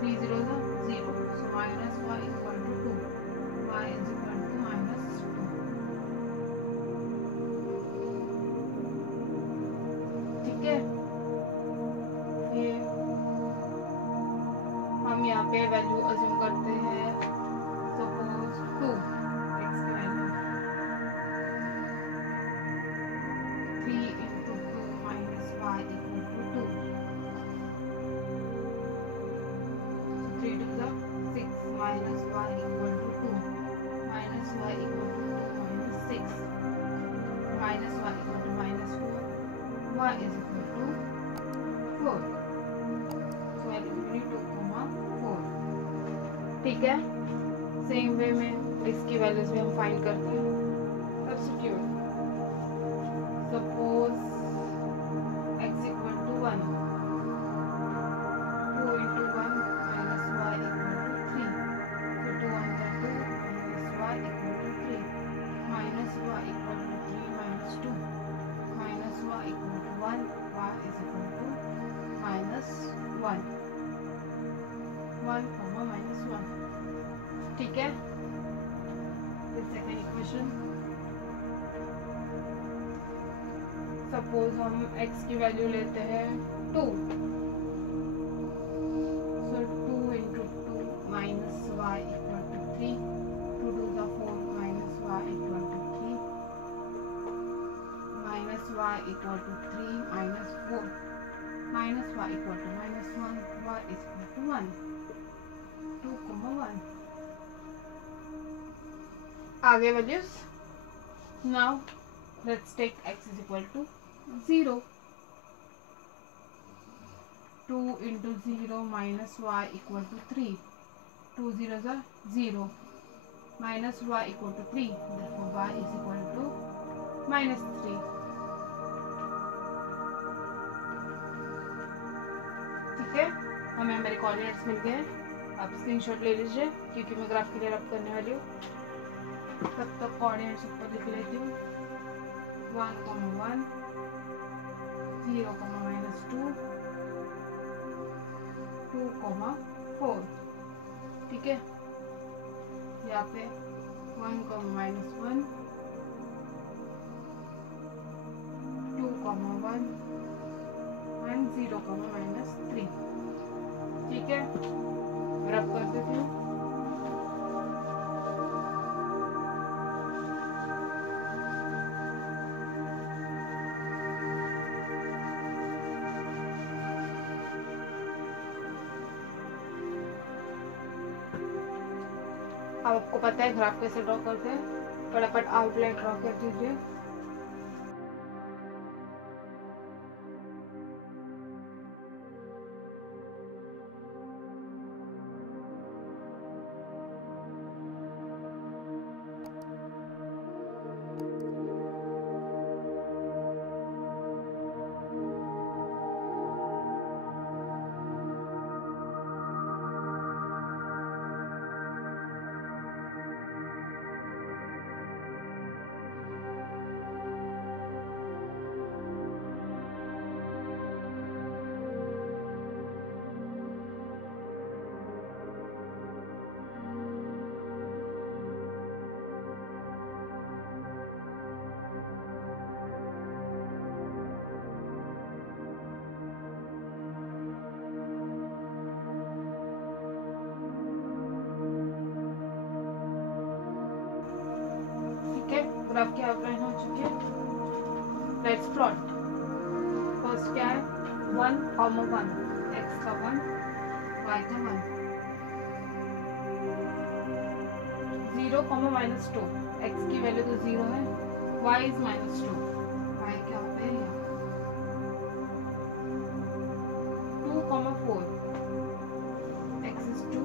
3 0s are 0, so -y = 2, y is equal to -2, ठीक है। फिर हम यहाँ पे वैल्यू अज्यूम करते हैं, सपोज 2, x की value 3 × 2 - y = 2, 3 2s are 6, -y = 2, -y = 2 - 6, -y = -4, y is equal to 4, so value मिली 2, 4, ठीक है। सेम वे में इसकी वैल्यूज भी हम फाइंड करते हैं, substitute, suppose x = 1, 2 × 1 - y = 3, so 2 1s are 2, -y = 3, -y = 3 - 2, -y = 1, y is equal to -1, 1, -1, ठीक है। फिर सेकेंड इक्वेशन, सपोज हम x की वैल्यू लेते हैं 2, so 2 × 2 - y = 3, 2 2s are 4, -y = 3, -y = 3 - 4, -y = -1, y is equal to 1, 2, 1, आगे values. Now let's take x is equal to 0, 2 × 0 - y = 3, 2 0s are 0, -y = 3, therefore y is equal to -3, ठीक है। हमें हमारे coordinates मिल गए, आप स्क्रीनशॉट ले लीजिए क्योंकि मैं ग्राफ क्लियर अप करने वाली हूँ। तब तक कोऑर्डिनेट्स ऊपर लिख लेती हूँ, 1, 1, 0, -2, 2, 4, ठीक है। यहाँ पे 1, -1, 1 एंड 0, -3। ठीक है, रब कर देती हूँ। अब आपको पता है ग्राफ कैसे ड्रॉ करते हैं, फटाफट आउटलाइन ड्रॉ कर दीजिए। ग्राफ की आउटलाइन हो चुकी है। Let's plot. फर्स्ट क्या है, 1, 1, x का 1, y का 1, 0, -2, x की वैल्यू तो 0 है, y इज -2, y क्या होता है 2, 4, x इज 2,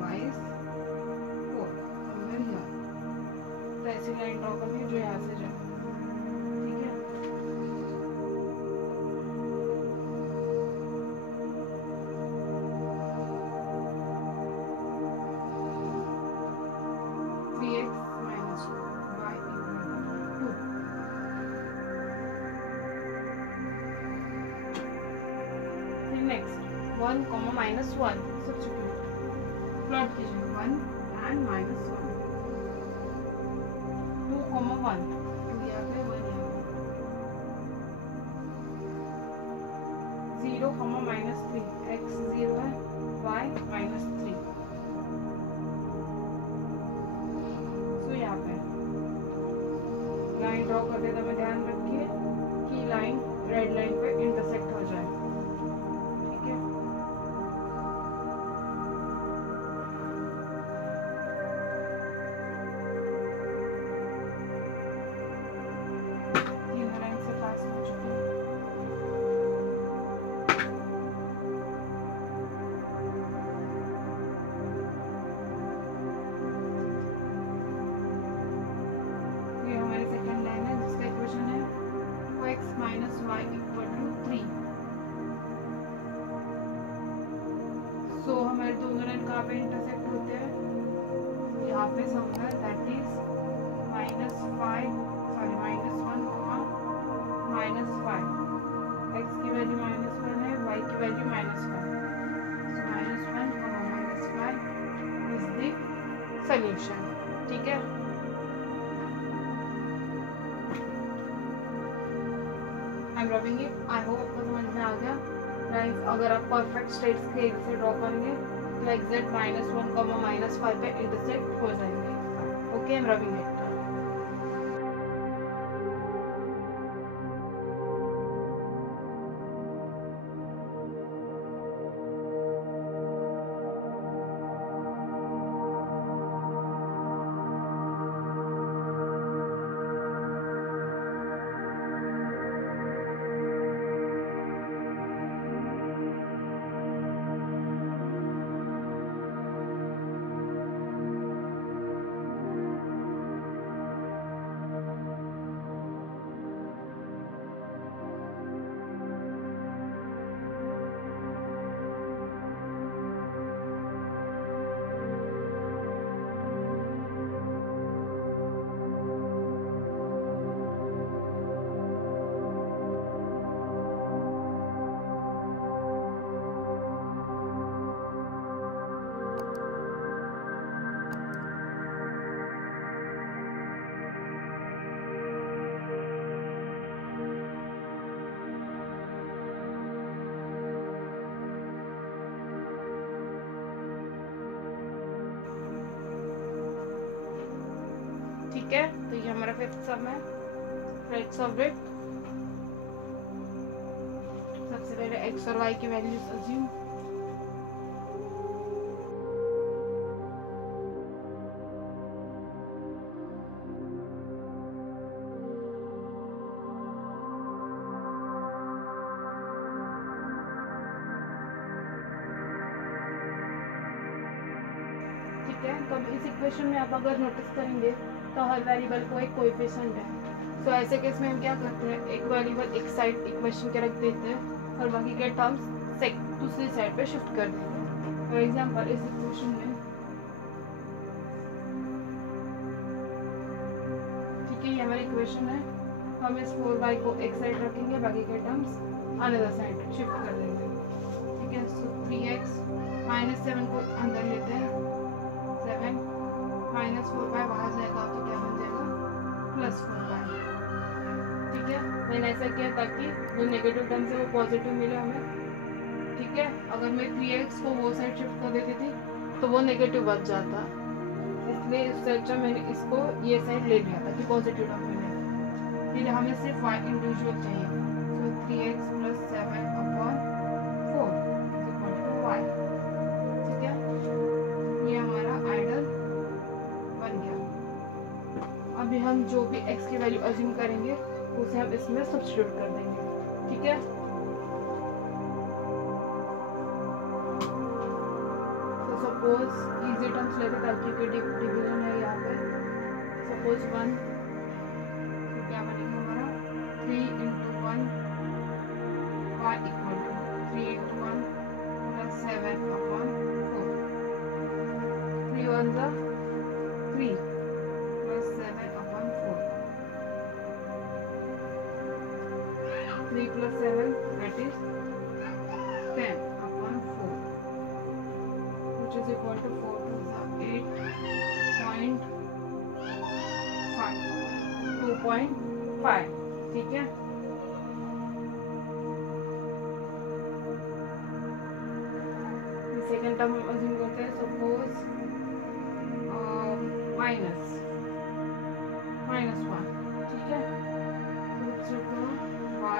y इज 4। तो ऐसी लाइन ड्रॉ करनी है जो यहाँ से जाए। ठीक है, नेक्स्ट 1, -1 सब्स्टिट्यूट प्लॉट कीजिए, 1 एंड -1, 2, 1, 2 यहाँ पे 1 यहाँ पे, 0, -3, x 0 है, y -3। सो यहाँ पे लाइन ड्रॉ करते समय ध्यान रखिए कि लाइन रेड लाइन पे इंटरसेक्ट हो जाए। ठीक है, तीनों लाइन से पास हो चुके हैं। ये हमारी सेकंड लाइन है जिसका इक्वेशन है 2x - y = 3। सो हमारे दोनों लाइन कहाँ पे इंटरसेक्ट होते हैं, यहाँ पे समझना, दैट इज -1, -5, x की वैल्यू -1 है, y की value -5, so -1, -5 is the solution. ठीक है, I am rubbing it. I hope आपको समझ में आ गया। गाइस, अगर आप परफेक्ट स्ट्रेट स्केल से ड्रॉ करेंगे तो एग्जैक्ट -1, -5 पे इंटरसेक्ट हो जाएंगे। Okay, I am rubbing it. है, तो ये हमारा फिफ्थ सम है। Let's solve it. सबसे पहले x और y की वैल्यूज अज्यूम। ठीक है, तो अब इस इक्वेशन में आप अगर नोटिस करेंगे तो हर वेरिएबल को एक कोएफिशिएंट है। तो ऐसे केस में हम क्या करते हैं, एक वेरिएबल एक साइड इक्वेशन के रख देते हैं और बाकी के टर्म्स दूसरी साइड पे शिफ्ट कर देते हैं। फॉर एग्जांपल इस इक्वेशन में, ठीक है, ये हमारी इक्वेशन है, हम इस 4y को एक साइड रखेंगे, बाकी के टर्म्स अनदर साइड शिफ्ट कर देंगे। ठीक है, सो 3x -7 को अंदर लेते हैं, 7 -4y बाहर जाएगा तो क्या बन जाएगा, +4y। ठीक है, मैंने ऐसा किया ताकि जो नेगेटिव टर्म्स है वो पॉजिटिव मिले हमें। ठीक है, अगर मैं 3x को वो साइड शिफ्ट कर देती थी तो वो नेगेटिव बच जाता, इसलिए इससे अच्छा मैंने इसको ये साइड ले लिया ताकि पॉजिटिव टर्म मिले। फिर हमें सिर्फ y इंडिविजुअल चाहिए, सो 3x + 7/4 = y। ठीक है, ये हमारा आइडल बन गया। अभी हम जो भी x की वैल्यू अज्यूम करेंगे उसे हम इसमें सब्स्टिट्यूट कर देंगे। ठीक है, तो सपोज इजी टर्म्स लेते ताकि डिवीजन है यहाँ पे, सपोज 1, तो क्या बनेगा हमारा 3 × 1 y = 3 × 1 + 7/4 3 1 3 + 7/4 3 + 7 that is 10/4 which is equal to 4 to 8.5 2.5। ठीक है, सेकेंड टर्म हम अज्यूम करते हैं, सपोज -1। ठीक है, y =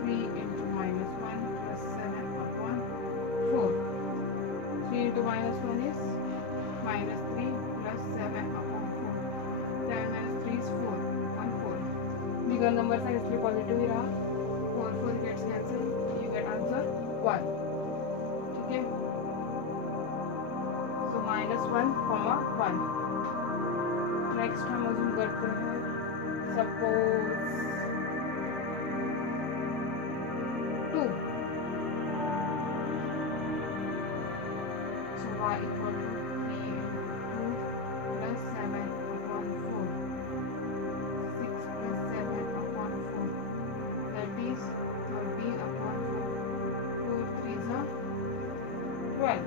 3 × -1 + 7/4 3 × -1 is -3 + 7/4 7 - 3 is 4 1 4 bigger number है इसलिए पॉजिटिव ही रहा, 4 4 gets cancel, you get answer 1। ठीक है, सो -1, 1। नेक्स्ट हम अज्यूम करते हैं, suppose 2, so y = 3 × 2 + 7/4 6 + 7/4 that is 13/4 4 3s are 12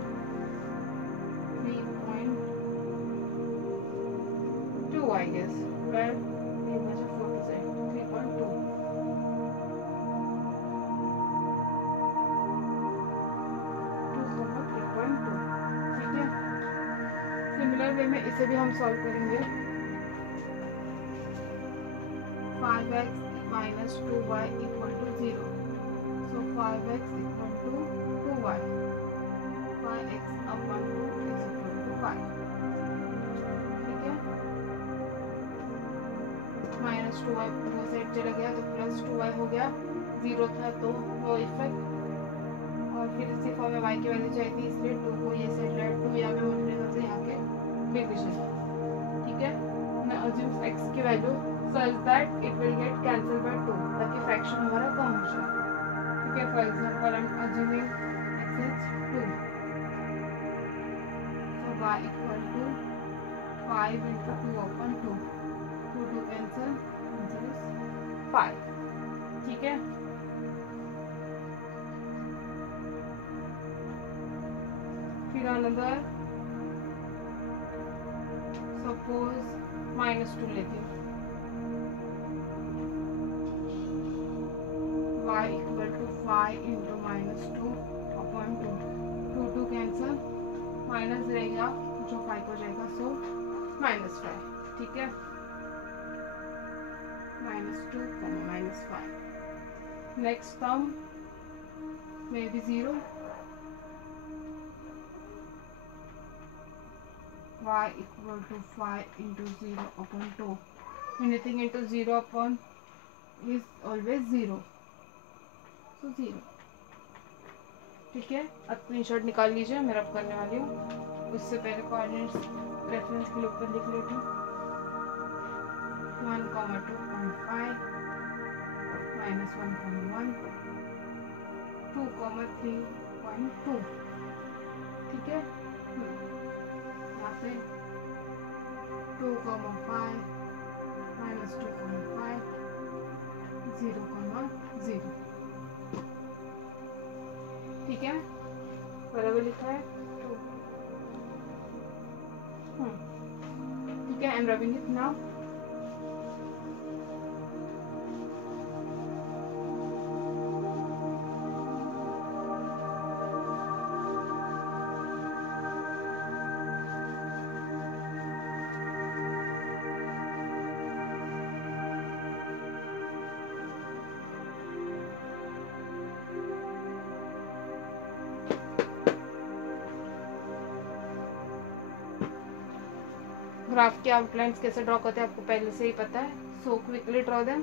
3.2 I guess 12 3.2 ठीक है, सिमिलर वे में इसे भी हम सॉल्व करेंगे। 5x - 2y = 0, so 5x = 2y, 5x/2 = 5। ठीक है, -2y वो साइड चला गया तो +2y हो गया, 0 था तो नो इफेक्ट, और फिर इसी फॉर्म में y की वैल्यू चाहिए थी इसलिए 2 को ये साइड ले, 2 यहाँ पे मल्टीप्लाई करते हैं, यहाँ के डिवीजन। ठीक है, मैं अज्यूम x की value such that it will get cancelled by 2 ताकि फ्रैक्शन हमारा कम हो जाए। ठीक है, for example I am assuming x is 2, so y = 5 × 2/2 2 2 cancel, answer is 5। ठीक है, फिर अनदर सपोज -2 लेते हैं, y = 5 × -2/2 2 2 कैंसल, माइनस रहेगा जो 5 हो जाएगा, सो -5, ठीक है, -2, -5. नेक्स्ट टर्म में भी 0, y equal to 5 into 0 upon 2. Anything into 0 upon is always 0, so 0. ठीक है, अब स्क्रीनशॉट निकाल लीजिए, मैं रब करने वाली हूँ। उससे पहले कोऑर्डिनेट्स रेफरेंस के लिए ऊपर लिख लेती हूँ। 1, 2.5 -1, 2, 3.2, ठीक है। यहाँ पे 2, 5 -2.5 0, 0, ठीक है, बराबर लिखा है 2, ठीक है। I am rubbing it now. Graph के आउटलाइंस कैसे ड्रॉ करते हैं आपको पहले से ही पता है, so quickly draw them.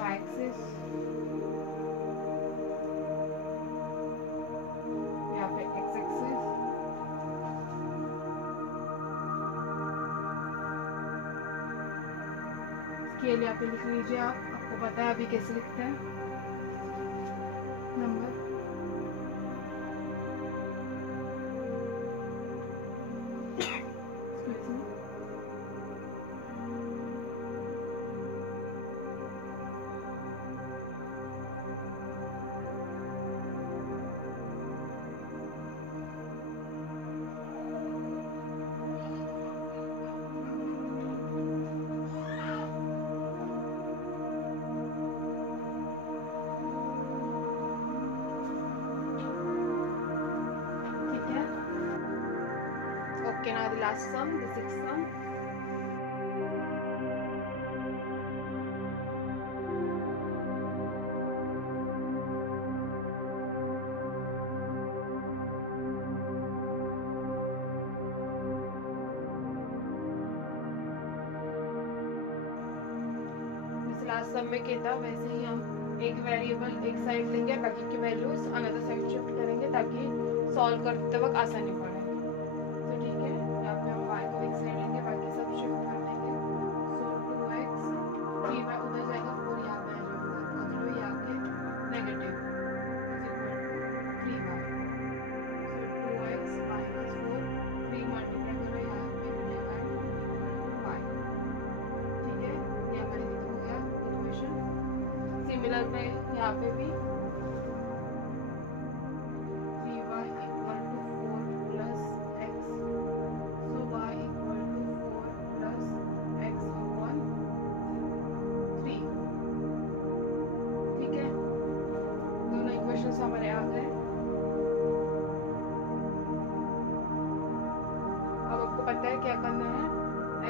y axis, यहाँ पे x एक्सिस, स्केल यहाँ पे लिख लीजिए आप, आपको पता है अभी कैसे लिखते हैं number. Okay, now the last sum, the sixth sum. इस लास्ट सम में क्या था, वैसे ही हम एक वेरिएबल एक साइड लेंगे, बाकी की वैल्यूज अनदर साइड शिफ्ट करेंगे ताकि सॉल्व करते वक्त आसानी पड़े। सिमिलर में यहाँ पे भी 3y equal to 4 plus x, so y equal to 4 plus x upon 3, ठीक है। दोनों इक्वेशंस हमारे आ गए। अब आपको पता है क्या करना है,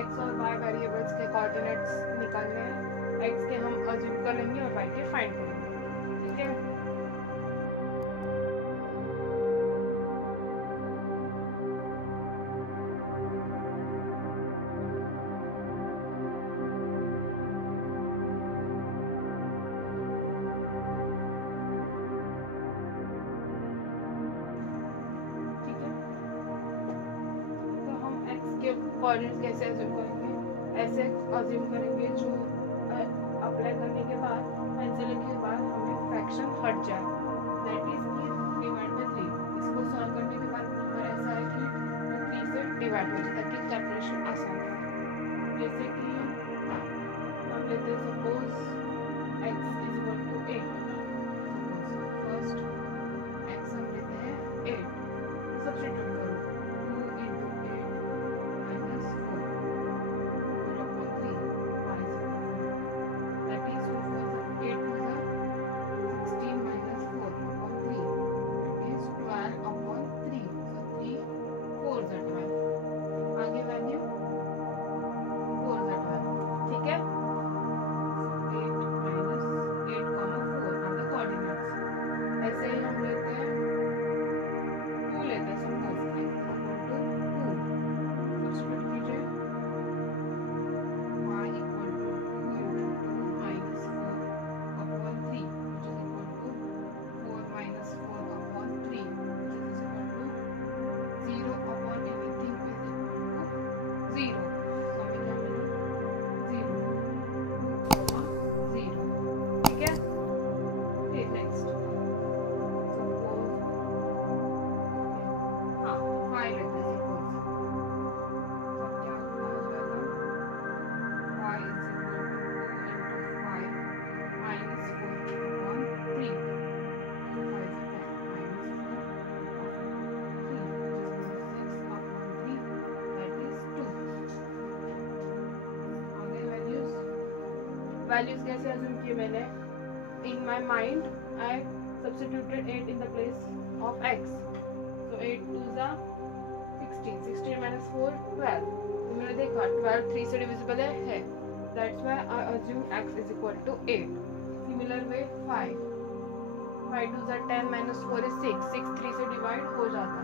x और y वेरिएबल्स के कोऑर्डिनेट्स निकालने हैं। x के हम अज्यूम कर लेंगे और y के फाइंड करेंगे, ठीक है। तो हम x के कोऑर्डिनेट्स कैसे अज्यूम करेंगे, ऐसे अज्यूम करेंगे जो अप्लाई करने के बाद पेंसिल के बाद हमें फ्रैक्शन हट जाए, दैट इज कि डिवाइड बाय 3। इसको सॉल्व करने के बाद नंबर ऐसा है कि 3 से डिवाइड हो जाए ताकि कैलकुलेशन आसान हो। जैसे कि हम लेते हैं suppose x is equal to 8, first x हम लेते हैं 8, सब्स्टिट्यूट करो 2 into 8 minus 4 upon 3 that is 2 4 8 to the 16 minus 4 upon 3 values कैसे अज्यूम किए मैंने, in my mind I substituted 8 in the place of x, so 8 2 जा 16, 16 minus 4 12, तो मैंने देखा 12 3 से डिविजिबल है, that's why I assume x is equal to 8. Similar way 5 5 2 जा 10 minus 4 is 6, 6 3 से डिवाइड हो जाता,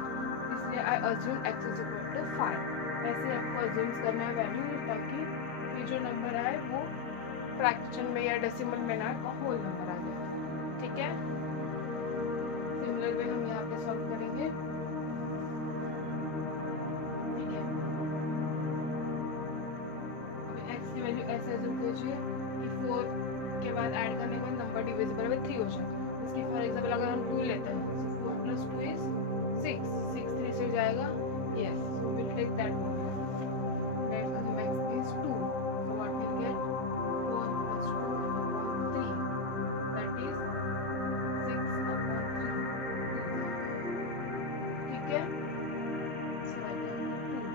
इसलिए I assume x is equal to 5. ऐसे आपको अज्यूम करना है वैल्यू, ताकि ये जो नंबर आए वो फ्रैक्शन में या डेसिमल में ना होल नंबर आ जाए. ठीक है, सिमिलर वे हम यहाँ पे सॉल्व करेंगे. ठीक है, अभी x की वैल्यू ऐसे अज्यूम कीजिए कि 4 के बाद ऐड करने के बाद नंबर डिविजिबल में 3 हो जाए. इसकी फॉर एग्जाम्पल अगर हम 2 लेते हैं, so 4 + 2 is 6, 6 3 से जाएगा. Yes, so we'll take that one. Let's assume x is 2. So what we'll get? 4 + 2 upon 3. That is 6 upon 3. ठीक है? So I can 2.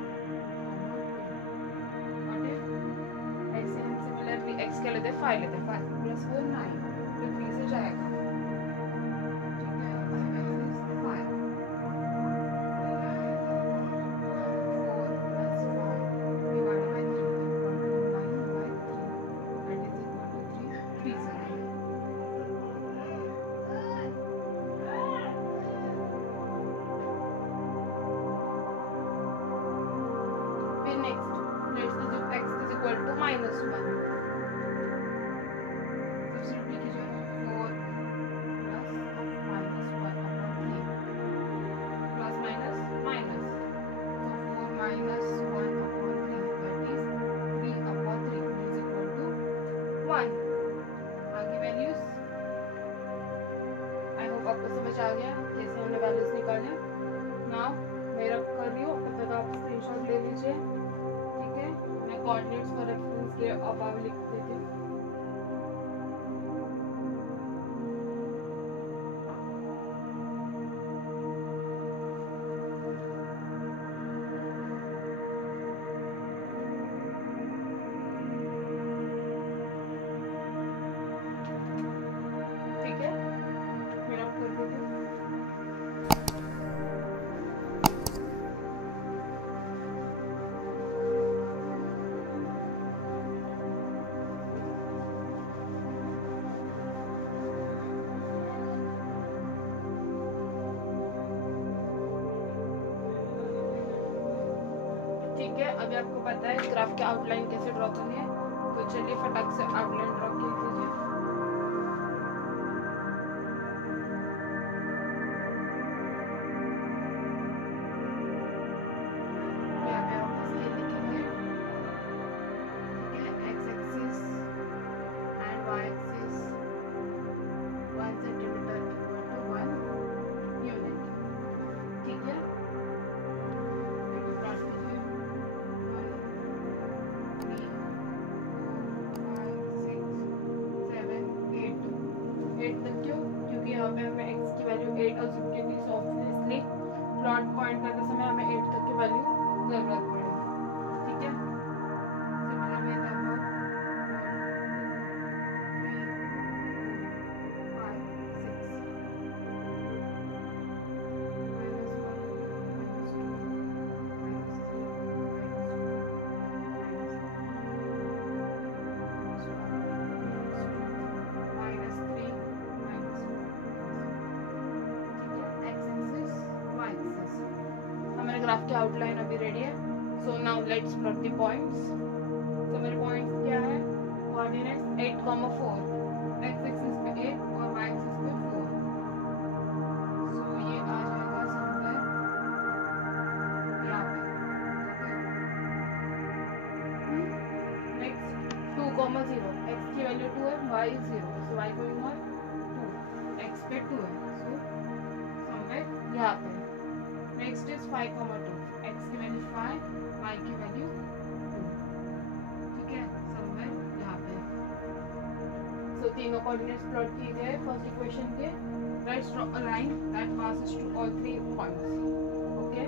Got it? ऐसे हम similarly x क्या लेते हैं? 5 लेते हैं. 5 + 4 9. फिर 3 से जाएगा. आपको समझ आ गया कैसे हमने वैल्यूज निकाले. नाउ मैं रब कर रही हूँ, तब तक आप स्क्रीनशॉट ले लीजिए. ठीक है, मैं कोऑर्डिनेट्स का रेफरेंस के अब लिख देती हूँ. ठीक है, अभी आपको पता है ग्राफ के आउटलाइन कैसे ड्रॉ करनी है, तो चलिए फटाक से आउटलाइन ड्रॉ कर लीजिए. यहाँ पे आप स्केल लिखेंगे. ठीक है, x axis and y axis 1 centimetre = 1 unit. ठीक है, प्लॉट पॉइंट करते समय हमें 8 तक की वैल्यू जरूरत पड़ेगी. ठीक है, सिमिलर वे तब 5 6 ग्राफ की आउटलाइन अभी रेडी है. So now let's plot the points. तो मेरे पॉइंट्स क्या है, कोऑर्डिनेट्स 8, 4, x एक्सिस पे 8 और y एक्सिस पे 4. सो ये आ जाएगा समवेयर यहाँ पे. नेक्स्ट 2, 0, x की वैल्यू 2 है, y 0, सो y को इग्नोर 2, x पे 2 है, सो समवेयर यहाँ पे. नेक्स्ट इज 5, 2, x की वैल्यू 5, y की वैल्यू 2. ठीक है, समवेयर यहाँ पे. सो तीनों कोऑर्डिनेट्स प्लॉट किए गए फर्स्ट इक्वेशन के. Let's draw a line that passes to all 3 points. Okay,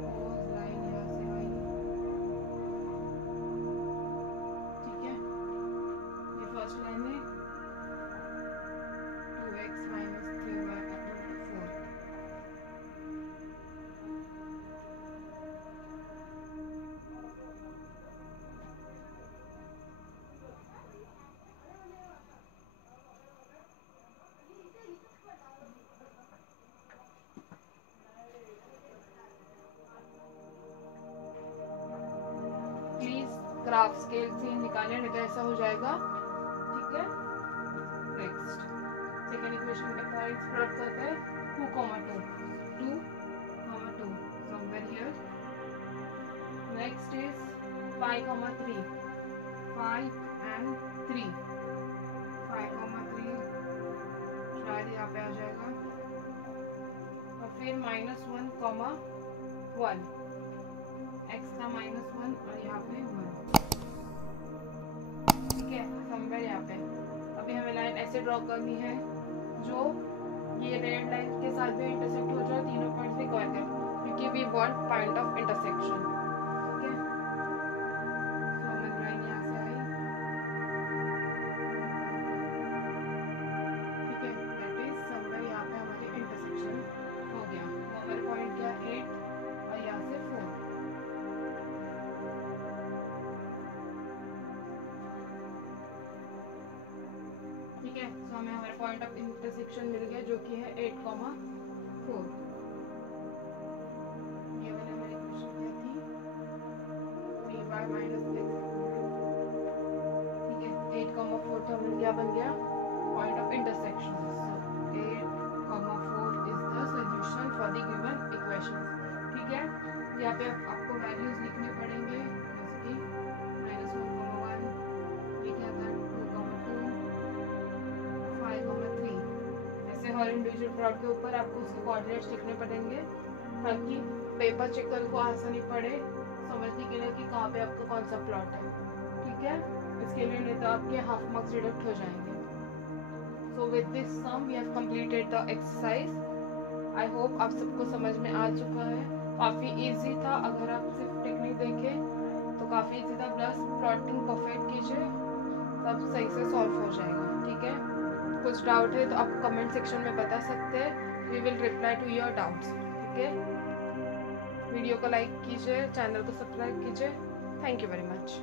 suppose line यहाँ से आई. ठीक है, ग्राफ स्केल से निकालें, नहीं तो ऐसा हो जाएगा। ठीक है, नेक्स्ट सेकेंड इक्वेशन के पॉइंट्स प्लॉट करते हैं। 2, 2, 2 somewhere here. Next is 5, 3, 5 and 3, 5, 3 शायद यहाँ पे आ जाएगा, और फिर -1, -1 x का -1 और यहाँ पे 1। ठीक है, समवेयर यहाँ पे अभी हमें लाइन ऐसे ड्रॉ करनी है जो ये रेड लाइन के साथ भी इंटरसेक्ट हो जाए, तीनों पॉइंट्स भी कवर कर, क्योंकि we want point of intersection. ठीक है, सो हमारी लाइन यहाँ से आई। ठीक है, दैट इज समवेयर यहाँ पे हमारी इंटरसेक्शन हो गया। तो हमारे पॉइंट क्या 8 और यहाँ से 4। ठीक है, तो हमें हमारे पॉइंट ऑफ इंटरसेक्शन मिल गया जो कि है 8, 4। ये वाली हमारी इक्वेशन क्या थी, 3y - x। ठीक है, 8, 4 तो हमें क्या बन गया, point of intersection. 8, 4 is the solution for the given equation. ठीक है, यहाँ पे आपको वैल्यूज लिखने पड़ेंगे, जैसे कि -1, 1, ये क्या था 2, 2, 5, 3। ऐसे हर इंडिविजुअल प्लॉट के ऊपर आपको उसके कोऑर्डिनेट्स लिखने पड़ेंगे, ताकि पेपर चेकर को आसानी पड़े समझने के लिए कि कहाँ पे आपका कौन सा प्लॉट है। ठीक है, इसके लिए नहीं तो आपके हाफ मार्क्स डिडक्ट हो जाएंगे। So with this sum we have completed the exercise. I hope आप सबको समझ में आ चुका है। काफ़ी इजी था, अगर आप सिर्फ टेक्निक देखें तो काफ़ी इजी था, प्लस प्लॉटिंग परफेक्ट कीजिए, सब सही से सॉल्व हो जाएगा। ठीक है, कुछ डाउट है तो आप कमेंट सेक्शन में बता सकते हैं, we will reply to your doubts. ठीक है, वीडियो को लाइक कीजिए, चैनल को सब्सक्राइब कीजिए। Thank you very much.